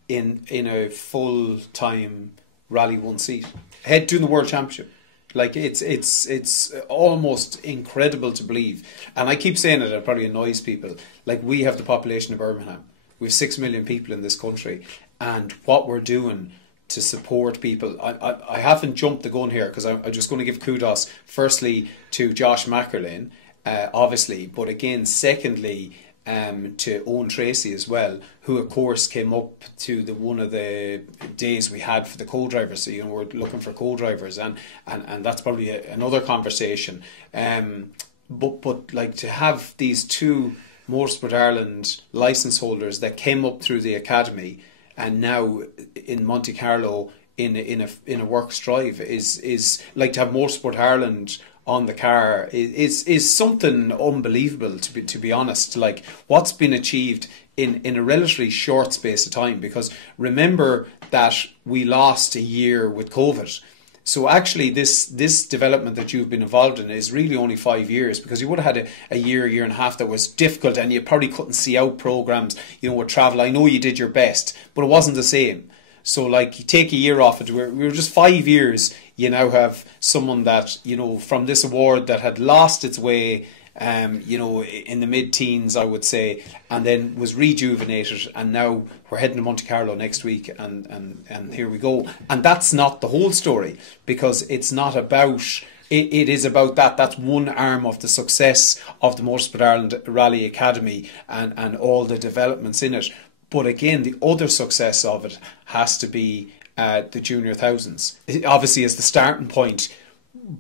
in a full-time Rally 1 seat, head to the World Championship. Like it's almost incredible to believe, and I keep saying it probably annoys people. Like, we have the population of Birmingham, we have 6 million people in this country, and what we're doing to support people. I haven't jumped the gun here, because I'm just going to give kudos firstly to Josh McErlane, obviously, but again secondly to Owen Tracy as well, who of course came up to one of the days we had for the co-drivers. So we're looking for co-drivers, and that's probably another conversation. But like to have these two Motorsport Ireland licence holders that came up through the academy and now in Monte Carlo in a works drive is like to have Motorsport Ireland on the car is something unbelievable, to be honest. Like what's been achieved in a relatively short space of time, because remember that we lost a year with COVID. So actually this development that you've been involved in is really only 5 years, because you would have had a year and a half that was difficult, and you probably couldn't see out programmes, with travel. I know you did your best, but it wasn't the same. So like you take a year off it, we were just 5 years. You now have someone that, from this award that had lost its way, in the mid-teens, I would say, and then was rejuvenated, and now we're heading to Monte Carlo next week, and here we go. And that's not the whole story, because it's not about, it is about that. That's one arm of the success of the Motorsport Ireland Rally Academy and all the developments in it. But again, the other success of it has to be the junior thousands. It obviously is the starting point,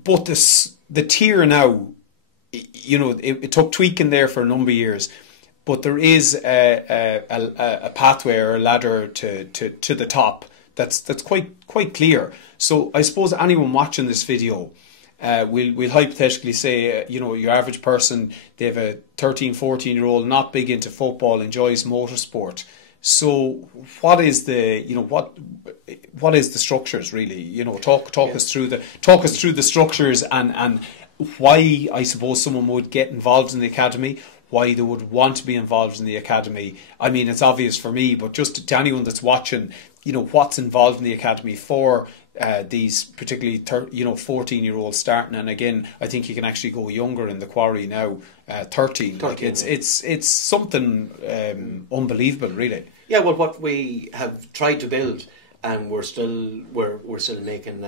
but the tier now, it took tweaking there for a number of years, but there is a pathway or a ladder to the top that's quite clear. So I suppose anyone watching this video, we'll hypothetically say, your average person, they have a 13, 14-year-old, not big into football, enjoys motorsport. So what is the what is the structures really? Talk us through the structures and why I suppose someone would get involved in the academy, why they would want to be involved in the academy. I mean, it's obvious for me, but just to anyone that's watching, what's involved in the academy for these particularly 14-year-olds starting. And again, I think you can actually go younger in the quarry now, 13. Like it's something unbelievable, really. Yeah, well, what we have tried to build, and we're still making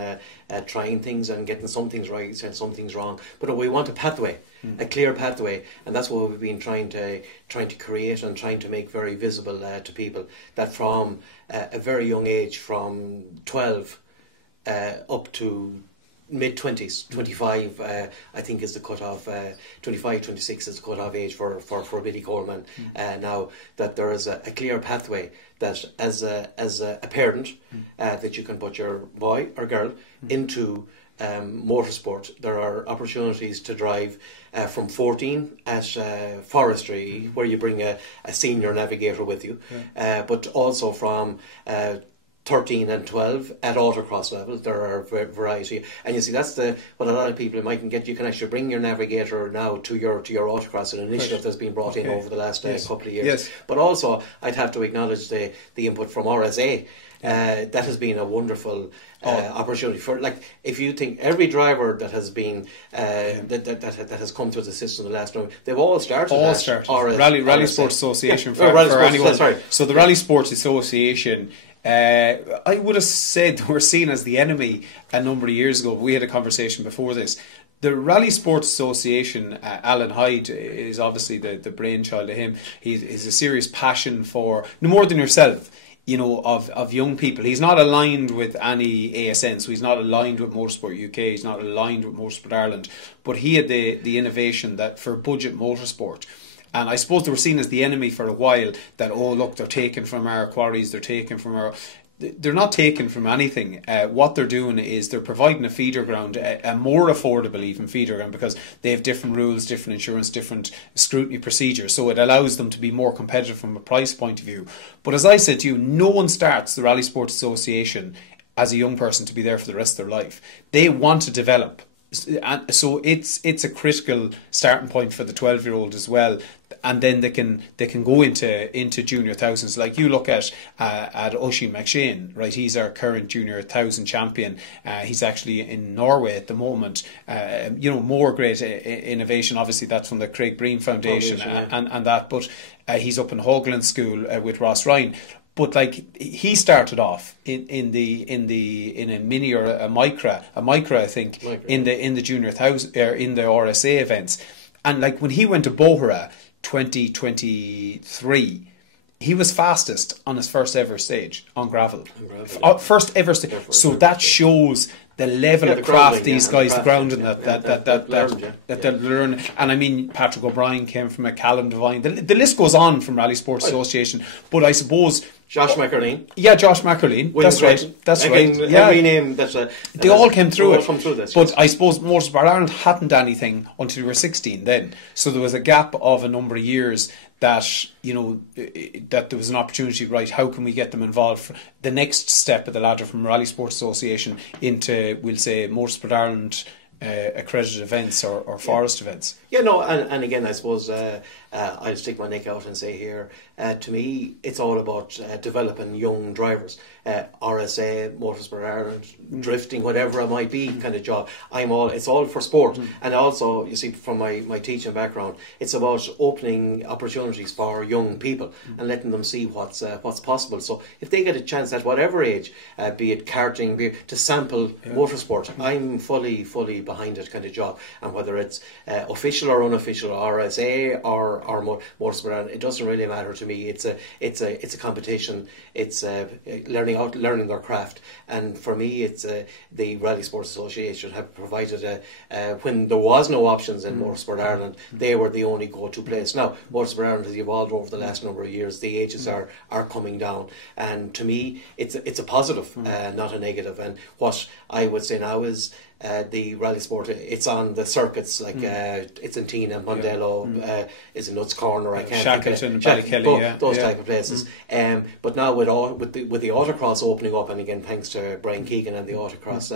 trying things and getting some things right and some things wrong. But we want a pathway, a clear pathway, and that's what we've been trying to create and trying to make very visible to people, that from a very young age, from 12 up to mid-20s, 25 I think is the cut-off, 25, 26 is the cut-off age for Billy Coleman. Now that there is a clear pathway that as a parent that you can put your boy or girl into motorsport. There are opportunities to drive from 14 at forestry, where you bring a senior navigator with you, but also from 13 and 12 at autocross level. There are variety, and you see that's what a lot of people mightn't get. You can actually bring your navigator now to your autocross, an initiative that's been brought in over the last couple of years. But also I'd have to acknowledge the input from RSA. That has been a wonderful opportunity for, like, if you think every driver that has been that has come through the system the last time, they've all started Rally Sports Association for anyone. So the Rally Sports Association, I would have said we're seen as the enemy a number of years ago. We had a conversation before this. The Rally Sports Association, Alan Hyde is obviously the brainchild of him. He's a serious passion for, no more than yourself, of young people. He's not aligned with any ASN, so he's not aligned with Motorsport UK, he's not aligned with Motorsport Ireland, but he had the innovation that for budget motorsport. And I suppose they were seen as the enemy for a while, that, oh look, they're taken from our quarries, they're taken from our... They're not taken from anything. What they're doing is they're providing a feeder ground, a more affordable even feeder ground, because they have different rules, different insurance, different scrutiny procedures. So it allows them to be more competitive from a price point of view. But as I said to you, no one starts the Rally Sports Association as a young person to be there for the rest of their life. They want to develop. And so it's a critical starting point for the 12-year-old as well, and then they can go into junior thousands. Like you look at Sean McHugh, right? He's our current junior 1,000 champion. He's actually in Norway at the moment. More great innovation. Obviously, that's from the Craig Breen Foundation and that. But he's up in Hoagland School with Ross Ryan. But like he started off in a mini or a micra I think in the junior 1,000 in the RSA events, and like when he went to Bohra, 2023, he was fastest on his first ever stage on gravel. First ever stage. So that shows the level of craft these guys, the grounding that they learn. And I mean, Patrick O'Brien came from a Callum Devine. The list goes on from Rally Sports Association. But I suppose Josh McHugh. Yeah, Josh McHugh. That's right. That's right. Yeah. Every name they all came through it. This, but I suppose Motorsport Ireland hadn't anything until we were 16 then. So there was a gap of a number of years that, you know, that there was an opportunity, right, how can we get them involved for the next step of the ladder from Rally Sports Association into, we'll say, Motorsport Ireland accredited events or forest events. Yeah, no, and again, I suppose I'll stick my neck out and say here, to me, it's all about developing young drivers. RSA, Motorsport Ireland, drifting, whatever it might be, kind of job. It's all for sport. And also, you see, from my teaching background, it's about opening opportunities for young people and letting them see what's possible. So if they get a chance at whatever age, be it karting, to sample motorsport, I'm fully behind it kind of job. And whether it's official or unofficial, RSA or Motorsport Ireland, it doesn't really matter to me. It's a competition. It's learning their craft. And for me, it's the Rally Sports Association have provided when there was no options in Motorsport Ireland, they were the only go-to place. Now, Motorsport Ireland has evolved over the last number of years. The ages are coming down, and to me, it's a positive, not a negative. And what I would say now is, the rally sport, it's on the circuits, like it's in Tina, Mondello, is in Nuts Corner, I can't Shackleton, Ballykelly, those type of places. But now with the autocross opening up, and again thanks to Brian Keegan and the autocross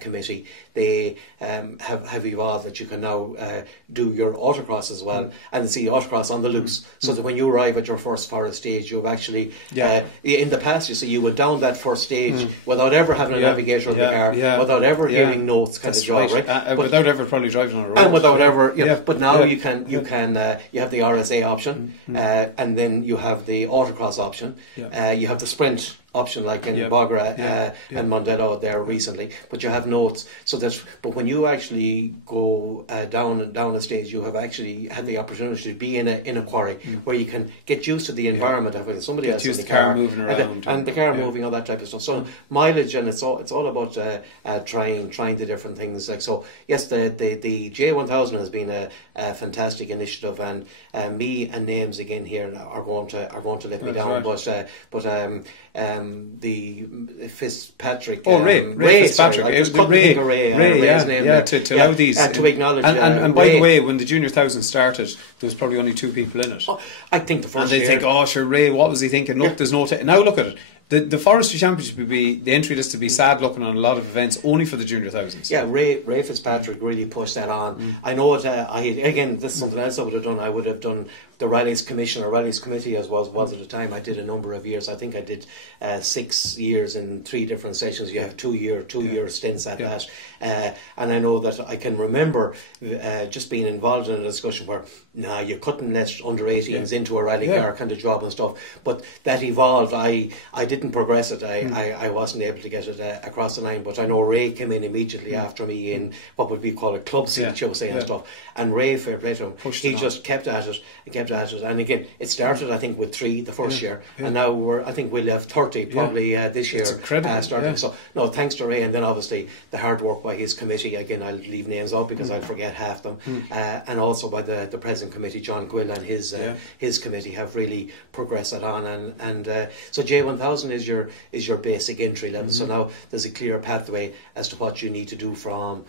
committee, they have evolved that you can now do your autocross as well, and see autocross on the loose, so that when you arrive at your first forest stage, you've actually in the past, you see, you went down that first stage without ever having a navigator in the car, without ever hearing notes, kind of job, right? But without ever probably driving on a road, and without ever, but now you have the RSA option, and then you have the autocross option, you have the sprint option, like in Bogra and Mondello there recently, but you have notes. So but when you actually go down a stage, you have actually had the opportunity to be in a quarry where you can get used to the environment of somebody else in the car moving around and the car moving, all that type of stuff. So mileage, and it's all about trying the different things. Like, so yes, the J1000 has been a fantastic initiative, and me and names again here are going to let me down. Right. But the Fitzpatrick. Ray Fitzpatrick. Sorry, it was Ray. Ray's name. To allow these to acknowledge. And by the way, when the Junior 1000 started, there was probably only 2 people in it. I think the first. And they think, oh, sure, Ray, what was he thinking? Look, there's no. Now look at it. The Forestry Championship would be, the entry list to be sad looking on a lot of events only for the Junior 1000s. Yeah, Ray Fitzpatrick really pushed that on. I know it. Again, this is something else I would have done. I would have done the Rallies Commission or Rallies Committee as was at the time. I did a number of years. I think I did 6 years in 3 different sessions. You have 2-year stints at that. And I know that I can remember just being involved in a discussion where you couldn't let under 18s into a rally car kind of job and stuff. But that evolved. I didn't progress it. I wasn't able to get it across the line. But I know Ray came in immediately after me in what would be called a club seat, shall we say, and stuff. And Ray, fair play to him, he just kept at it. And again, it started, I think, with 3 the first year, and now I think we'll have 30 probably this year starting. So no, thanks to Ray, and then obviously the hard work by his committee. Again, I'll leave names out because I'll forget half them, and also by the present committee, John Quill and his committee have really progressed it on. And so J1000 is your basic entry level. So now there's a clear pathway as to what you need to do from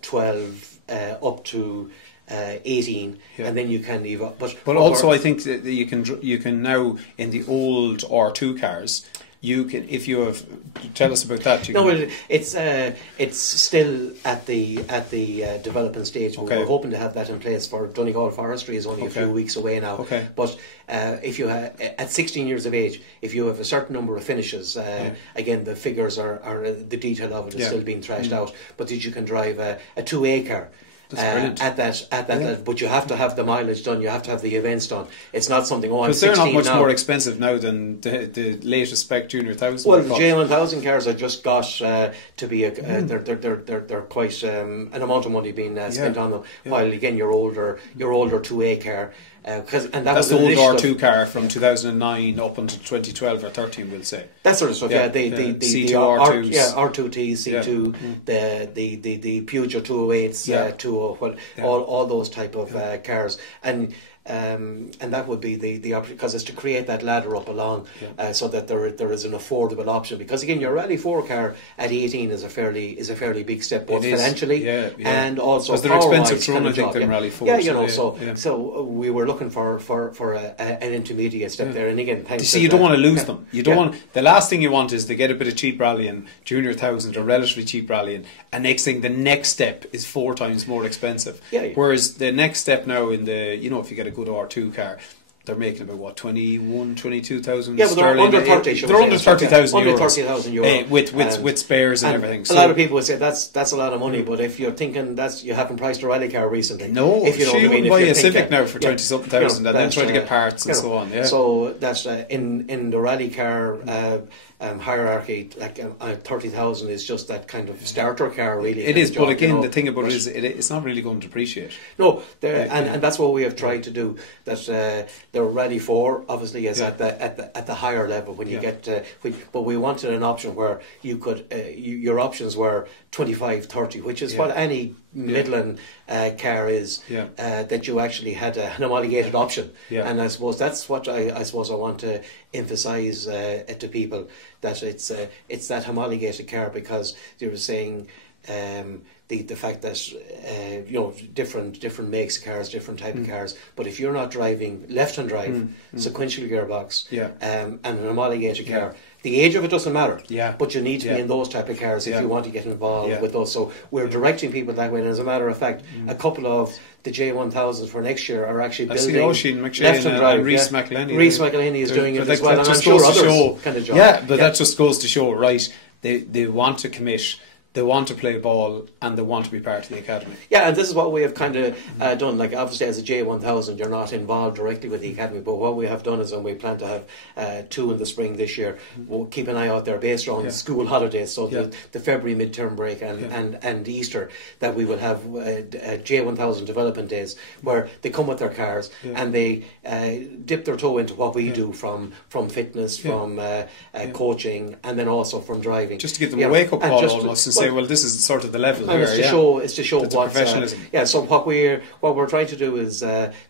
12 up to 18, and then you can leave up. But also, I think that you can now, in the old R2 cars, you can, if you have, tell us about that. It's still at the developing stage. We're hoping to have that in place for Donegal Forestry. Is only a few weeks away now. But if you at 16 years of age, if you have a certain number of finishes, again the figures are the detail of it is still being thrashed out. But that you can drive a 2A car. At that level, but you have to have the mileage done. You have to have the events done. It's not something. Because they're not much more expensive now than the latest spec Junior 1000. Well, the J1000 cars I just got to be they're quite an amount of money being spent on them. While again your older 2A car. and that's the old R2 car from 2009 up until 2012 or 13, we'll say. That sort of stuff. Yeah, the C2 R2s, R2T, C2, the Peugeot 208s, all those type of cars, and that would be the option, because it's to create that ladder up along, so that there is an affordable option. Because again, your Rally 4 car at 18 is a fairly big step, both financially and also because they're expensive to run, I think, than Rally 4. So we were looking for an intermediate step there. And again, thanks. You see, you don't want to lose them. You don't want. The last thing you want is to get a bit of cheap rallying, junior 1000 or relatively cheap rallying, and the next step is 4 times more expensive. Whereas the next step now in the, if you get a good R2 car, they're making about what, 22,000 sterling. They're under 30. They're under 30,000 euros. Under 30,000 euros with spares and everything. So a lot of people would say that's a lot of money, but if you're thinking you haven't priced a rally car recently, no, if you know you wouldn't buy a Civic now for 20-something thousand, and then try to get parts and so on. So that's in the rally car hierarchy, like 30,000 is just that kind of starter car, really. It is, but again, the thing about it is it's not really going to depreciate. No, and that's what we have tried to do. That the Rally 4 obviously is at the higher level when you get. But we wanted an option where you could your options were 25, 30, which is what any Midland car is, that you actually had an homologated option. And I suppose that's what I want to emphasise to people, that it's that homologated car, because they were saying the fact that different makes of cars, different type of cars, but if you're not driving left-hand drive, sequential gearbox, and an homologated car, the age of it doesn't matter, but you need to be in those type of cars if you want to get involved with those. So we're directing people that way, and as a matter of fact, a couple of the J1000s for next year are actually building Sean McHugh and Rhys McElhenney. Rhys McElhenney is doing it as well, and I'm sure others kind of job. That just goes to show, right, they want to commit, they want to play ball, and they want to be part of the academy. And this is what we have kind of done. Like, obviously, as a J1000, you're not involved directly with the academy, but what we have done is, and we plan to have 2 in the spring this year. We'll keep an eye out there based on school holidays, so the February midterm break and Easter, that we will have J1000 development days where they come with their cars and they dip their toe into what we do from fitness, from coaching, and then also from driving. Just to give them a wake-up call almost, and say, well, this is sort of the level here. It's to show what's professionalism. So what we're trying to do is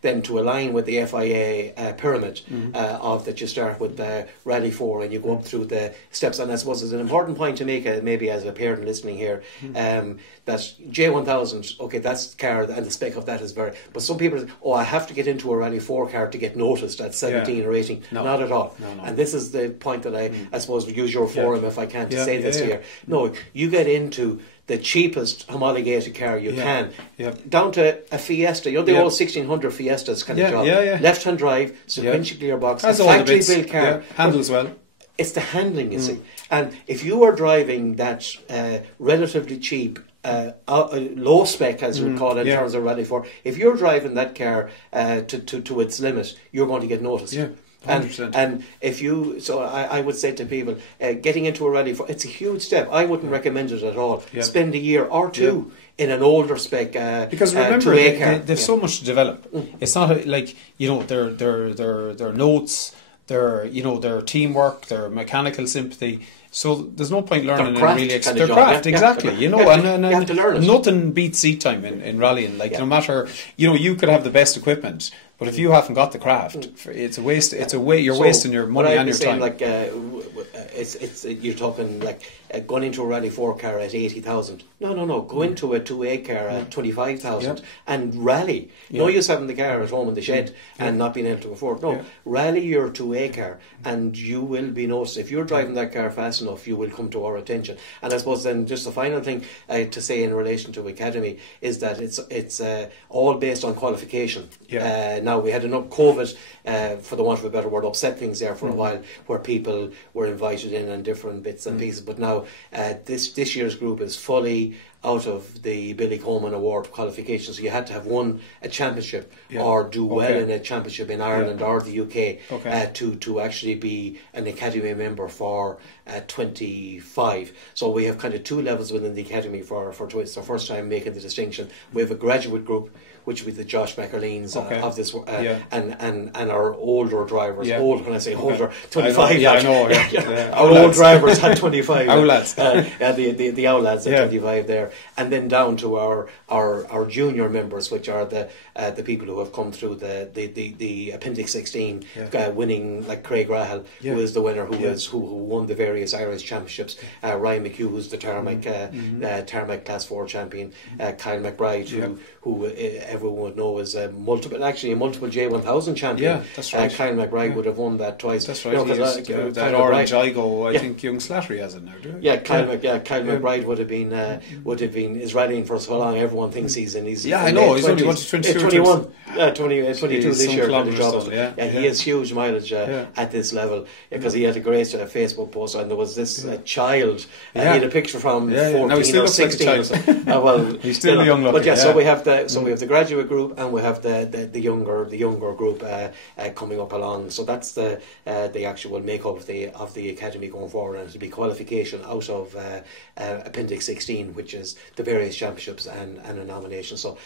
then to align with the FIA pyramid of that. You start with Rally 4 and you go up through the steps. And I suppose it's an important point to make, maybe as a parent listening here, that J1000, okay, that's the car and the spec of that is very. But some people say, I have to get into a Rally 4 car to get noticed at 17 or 18. No. Not at all. No. And this is the point that I suppose use your forum if I can to say this here. No, you get into the cheapest homologated car you can, down to a Fiesta, the old 1600 Fiestas kind of job. Left-hand drive, sequential gearbox, a factory-built car. Handles well. It's the handling, you see. And if you are driving that relatively cheap, low spec, as we call it in terms of Rally 4, if you're driving that car to its limit, you're going to get noticed. And if you, so I would say to people, getting into a Rally 4, it's a huge step. I wouldn't recommend it at all. Spend a year or two in an older spec because remember, they've so much to develop. It's not like their notes, their teamwork, their mechanical sympathy. So there's no point learning in really their craft, exactly. And you have to learn it. Nothing beats seat time in rallying. Like no matter, you could have the best equipment, but if you haven't got the craft, it's a waste. It's a way. You're wasting your money and your time. Like it's you're talking like going into a Rally 4 car at 80,000. No. Go into a 2A car at 25,000 and rally. No use having the car at home in the shed and not being able to afford. No, rally your 2A car and you will be noticed. If you're driving that car fast enough, you will come to our attention. And I suppose then just the final thing to say in relation to Academy is that it's all based on qualification. Now we had enough COVID, for the want of a better word, upset things there for a while, where people were invited in on different bits and pieces. But now this year's group is fully out of the Billy Coleman Award qualifications. So you had to have won a championship or do well in a championship in Ireland or the UK to actually be an Academy member for 25. So we have kind of 2 levels within the Academy for it's our first time making the distinction. We have a graduate group which would be the Josh McAleens of this, Yeah. and our older drivers. Yeah. Old, when I say older, 25. I know. Yeah. Our old drivers had 25. Our lads. The old lads at Yeah. 25 there, and then down to our junior members, which are the people who have come through the Appendix 16, winning, like Craig Rahal, who is the winner, who won the various Irish championships. Ryan McHugh, who's the Tarmac Class 4 champion. Kyle McBride, who everyone would know is a multiple J1000 champion. Yeah, that's right. Kyle McBride would have won that twice. That's right. That Kyle orange McBride, Igo, I think Young Slattery has it now, do you? Yeah, Kyle McBride would have been is rallying for so long. Everyone thinks he's I know. He's only 22. 21. 22 this year. He has huge mileage at this level, because he had a great Facebook post, and there was this child. He had a picture from 14 now he still or looks like 16. a child. Well, he's still young looking. But so we have the graduate group, and we have the younger group coming up along. So that's the actual makeup of the academy going forward, and it'll be qualification out of Appendix 16, which is the various championships and a nomination. So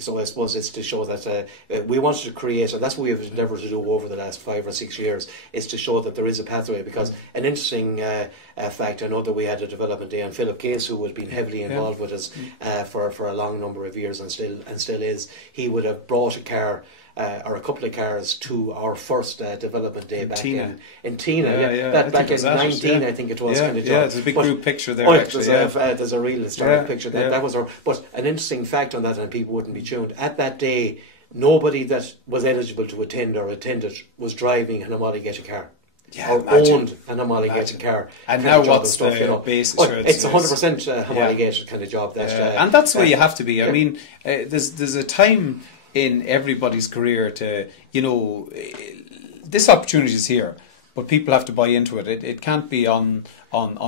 so I suppose it's to show that we wanted to create, and that's what we've endeavoured to do over the last 5 or 6 years, is to show that there is a pathway. Because an interesting fact, I know that we had a development day, and Philip Case, who had been heavily involved with us for a long number of years, and still is, he would have brought a car or a couple of cars to our first development day back in Tina. Back in 19, I think it was. Yeah, there's a big group picture there. There's a real historic picture. That was but an interesting fact on that, and people wouldn't be tuned. At that day, nobody that was eligible to attend or attended was driving an homologated car. Owned an homologated car. And now what's the basis? It's 100% homologated kind of job. And that's where you have to be. I mean, there's a time in everybody's career to, this opportunity is here, but people have to buy into it. It can't be on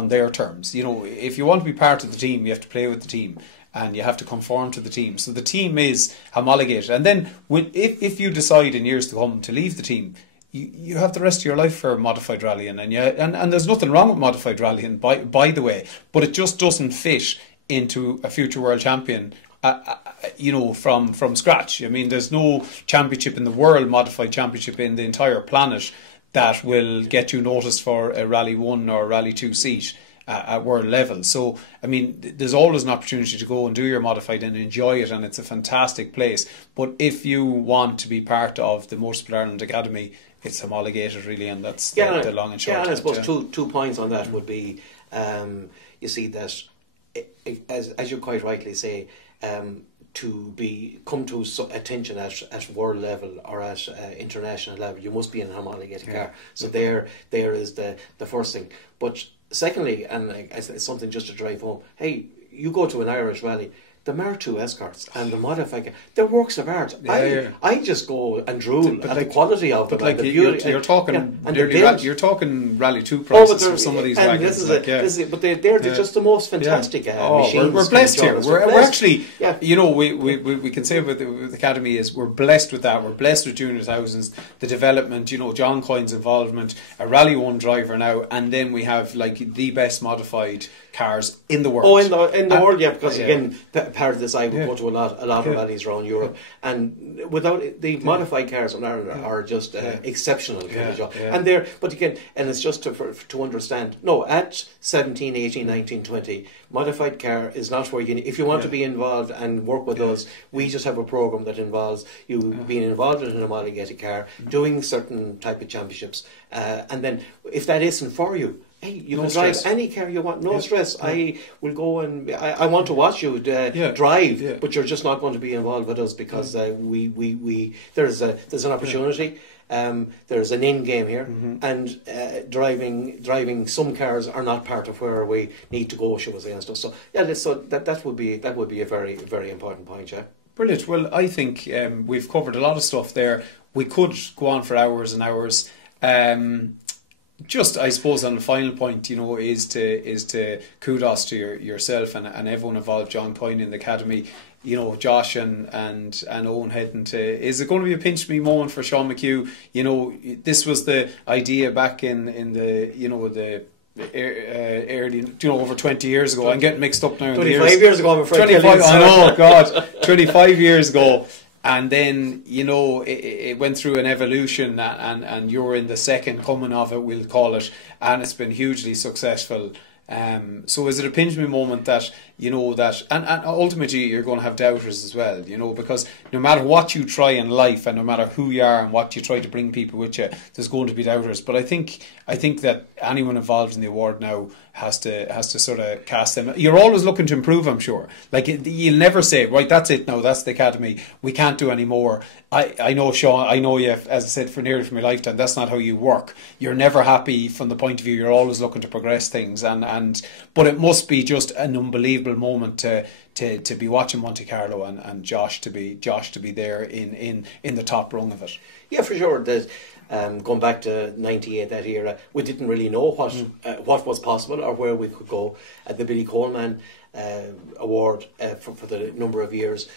their terms. If you want to be part of the team, you have to play with the team, and you have to conform to the team. So the team is homologated, and then if you decide in years to come to leave the team, you have the rest of your life for modified rallying, and there's nothing wrong with modified rallying, by the way, but it just doesn't fit into a future world champion. From scratch. I mean, there's no championship in the world, modified championship in the entire planet, that will get you noticed for a Rally 1 or a Rally 2 seat at world level. So, I mean, there's always an opportunity to go and do your modified and enjoy it, and it's a fantastic place. But if you want to be part of the Motorsport Ireland Academy, it's homologated, really, and that's the long and short. Yeah, and I suppose two points on that would be, you see that, as you quite rightly say, to come to attention at world level or at international level, you must be in a homologated car. So there is the first thing. But secondly, and it's something just to drive home, hey, you go to an Irish rally, the Mark II escorts and the modified car, they're works of art. I just go and drool at the quality of them. But the beauty. You're talking Rally 2 prices for some of these wagons. But they're just the most fantastic machines. We're blessed here. We're actually, we can say about the Academy is we're blessed with that. We're blessed with Junior Thousands, the development, John Coyne's involvement, a Rally 1 driver now, and then we have the best modified cars in the world. Oh, in the world, because again, part of this, I would go to a lot of rallies around Europe, and without the modified cars in Ireland are just exceptional kind of job. And but again, and it's just to understand. No, at 17, 18, 19, 20, modified car is not where if you want to be involved and work with us, we just have a program that involves you being involved in a homologated car, doing certain type of championships, and then if that isn't for you, hey, you can drive any car you want, no stress. I will go and I want to watch you drive, but you're just not going to be involved with us because there's an opportunity. There's an end game here, and driving some cars are not part of where we need to go, shall we say, and stuff. So that would be a very, very important point. Yeah. Brilliant. Well, I think we've covered a lot of stuff there. We could go on for hours and hours. Just, I suppose, on the final point, is to kudos to yourself and everyone involved, John Coyne in the Academy, Josh and Owen heading to. Is it going to be a pinch me moment for Sean McHugh? This was the idea back in the early, over 20 years ago. I'm getting mixed up now. 25 years ago, I'm afraid. 25. Oh God, 25 years ago. And then, it went through an evolution, and you're in the second coming of it, we'll call it, and it's been hugely successful. So is it a pinch me moment that, and ultimately you're going to have doubters as well, because no matter what you try in life and no matter who you are and what you try to bring people with you, there's going to be doubters. But I think that anyone involved in the award now has to sort of cast them. You're always looking to improve, I'm sure. Like, you'll never say, right, that's it now, that's the Academy, we can't do any more. I know, Sean, I know you, as I said, for nearly for my lifetime, that's not how you work. You're never happy from the point of view, you're always looking to progress things, but it must be just an unbelievable moment to be watching Monte Carlo and Josh to be there in the top rung of it. Yeah, for sure. Going back to '98, that era, we didn't really know what was possible or where we could go. The Billy Coleman Award for the number of years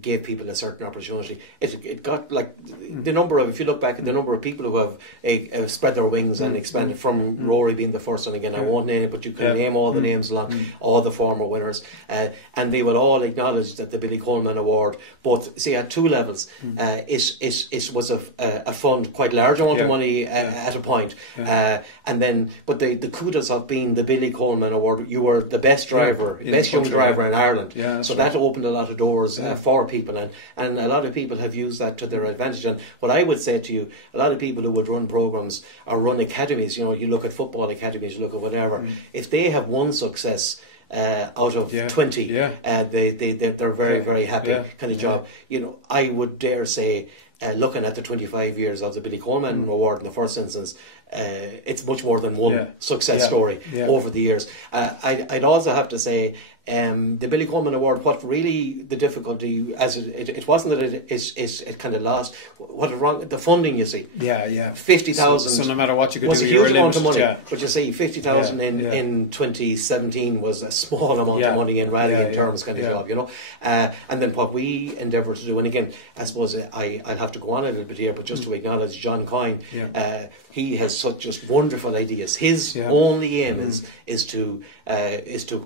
gave people a certain opportunity. It got, like, the number of, if you look back at the number of people who have spread their wings and expanded, from Rory being the first one. Again, I won't name it, but you can name all the names along, all the former winners, and they will all acknowledge that the Billy Coleman Award, both, see, at two levels, it was a fund, quite large amount of money at a point, and then, but the kudos of being the Billy Coleman Award, you were the best driver, best young driver in Ireland. So that opened a lot of doors for people, and a lot of people have used that to their advantage. And what I would say to you, a lot of people who would run programs or run academies, you look at football academies, you look at whatever, if they have one success out of 20, they're very, very happy kind of job. I would dare say, looking at the 25 years of the Billy Coleman Award in the first instance, it's much more than one success story over the years. I'd also have to say, the Billy Coleman Award, what really the difficulty, as it wasn't that it kind of lost, what wrong, the funding, you see. 50,000. So no matter what you could was do, a huge amount of money. Yeah. But you see, 50,000 in 2017 was a small amount of money in rallying terms, kind of job, and then what we endeavoured to do, and again, I suppose I'll have to go on a little bit here, but just to acknowledge John Coyne, he has such just wonderful ideas. His only aim is to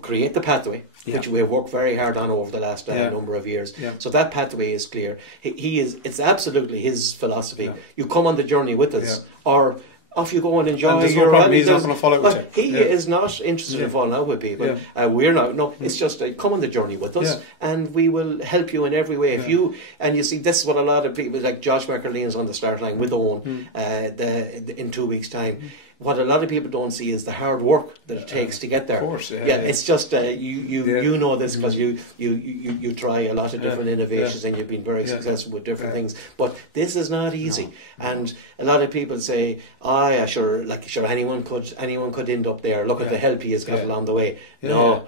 create the pathway, which we have worked very hard on over the last number of years. So that pathway is clear. It's absolutely his philosophy. You come on the journey with us, or off you go and enjoy. And there's no problem. He's not going to follow with you. He is not interested in falling out with people. We're not. No, it's just come on the journey with us, and we will help you in every way. If you see, this is what a lot of people, like Josh McHugh, is on the start line with Owen in 2 weeks' time. What a lot of people don't see is the hard work that it takes to get there. Of course, it's just you know this because you try a lot of different innovations and you've been very successful with different things. But this is not easy, and a lot of people say, sure, anyone could end up there. Look at the help he has got along the way. No,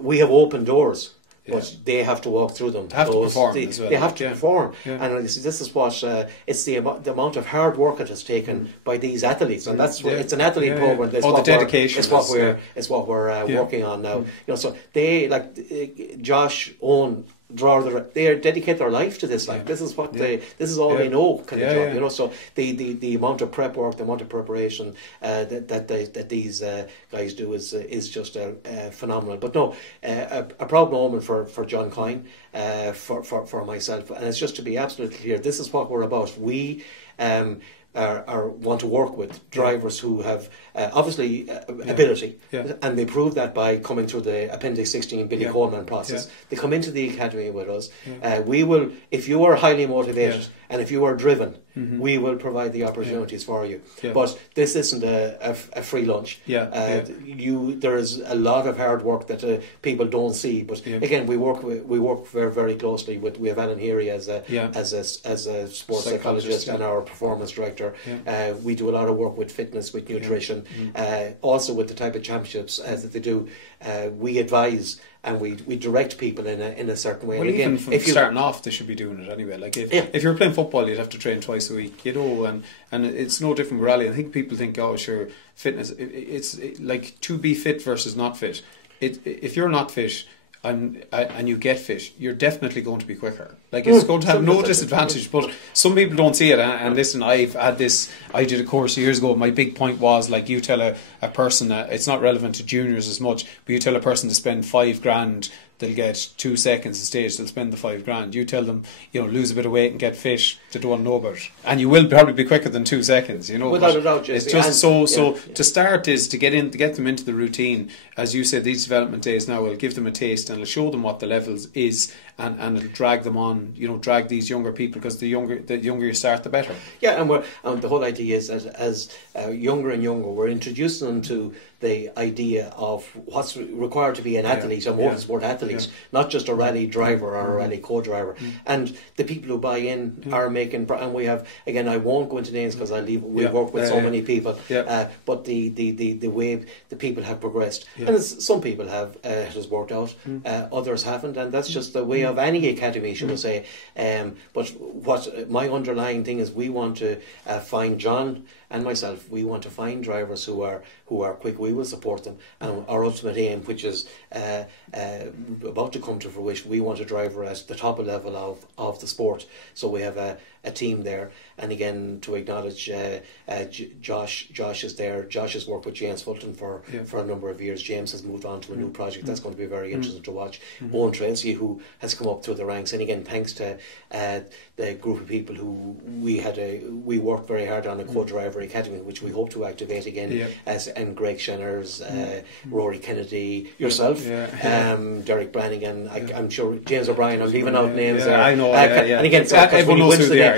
we have opened doors. But they have to walk through them. They have to perform as well. They have to perform. And this is what, it's the amount of hard work it has taken by these athletes. And that's it's an athlete program. That's the dedication. It's what we're working on now. So they, like Josh, Owen, they dedicate their life to this. This is what this is all they know, kind of job. So the amount of prep work, the amount of preparation that these guys do is just phenomenal. But no, a proud moment for John Coyne, for myself, and it's just to be absolutely clear. This is what we're about. We want to work with drivers who have obviously ability, and they prove that by coming through the Appendix 16 Billy Coleman process. They come into the academy with us. We will, if you are highly motivated and if you are driven, we will provide the opportunities for you. But this isn't a free lunch. There is a lot of hard work that people don't see. But again, we work very, very closely with. We have Alan Heary as a sports psychologist and our performance director. We do a lot of work with fitness, with nutrition, also with the type of championships that they do. We advise and we direct people in a certain way. Well, and again, even from starting off, they should be doing it anyway. Like if you're playing football, you'd have to train twice a week, and it's no different with rally. I think people think, sure, fitness. It's like to be fit versus not fit. If you're not fit, and you get fit, you're definitely going to be quicker. Like, it's going to have no disadvantage, but some people don't see it. And listen, I've had this, I did a course years ago. My big point was, like, you tell a person, it's not relevant to juniors as much, but you tell a person to spend $5,000, they'll get 2 seconds of stage, they'll spend the $5,000. You tell them, you know, lose a bit of weight and get fit, they don't know about it. And you will probably be quicker than 2 seconds, you know. Without a doubt, it's just to start is to get them into the routine. As you said, these development days now will give them a taste and it'll show them what the levels is, and it'll drag them on, you know, drag these younger people, because the younger you start, the better. Yeah, and the whole idea is that as younger and younger, we're introducing them to the idea of what's required to be an athlete, a motorsport athlete, not just a rally driver or a rally co-driver. And the people who buy in are making, and we have, again, I won't go into names because we work with so many people, but the way the people have progressed, and some people have, it has worked out, others haven't, and that's just the way of any academy, should we say. But what my underlying thing is, we want to find, John and myself, we want to find drivers who are quick. We will support them, and our ultimate aim, which is about to come to fruition, we want a driver at the top level of the sport. So we have a team there, and again, to acknowledge Josh is there. Josh has worked with James Fulton for a number of years. James has moved on to a new project that's going to be very interesting to watch. Owen Tracy, who has come up through the ranks, and again, thanks to the group of people who we worked very hard on a co-driver academy, which we hope to activate again, and Greg Shenners, Rory Kennedy, yourself, Derek Brannigan, I'm sure James O'Brien, I'm leaving out names there. I know, and again, everyone knows who they are.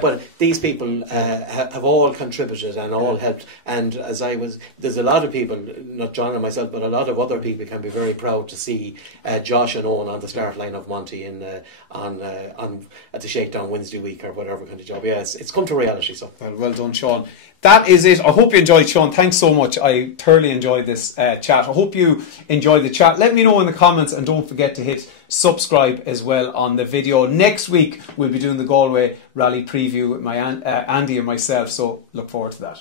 But these people have all contributed and all helped, and there's a lot of people, not John and myself, but a lot of other people can be very proud to see Josh and Owen on the start line of Monty at the Shakedown Wednesday week or whatever kind of job. Yeah, it's come to reality. So well done, Sean. That is it. I hope you enjoyed, Sean. Thanks so much. I thoroughly enjoyed this chat. I hope you enjoyed the chat. Let me know in the comments, and don't forget to hit subscribe as well on the video. Next week we'll be doing the Galway Rally preview with my Andy and myself, so look forward to that.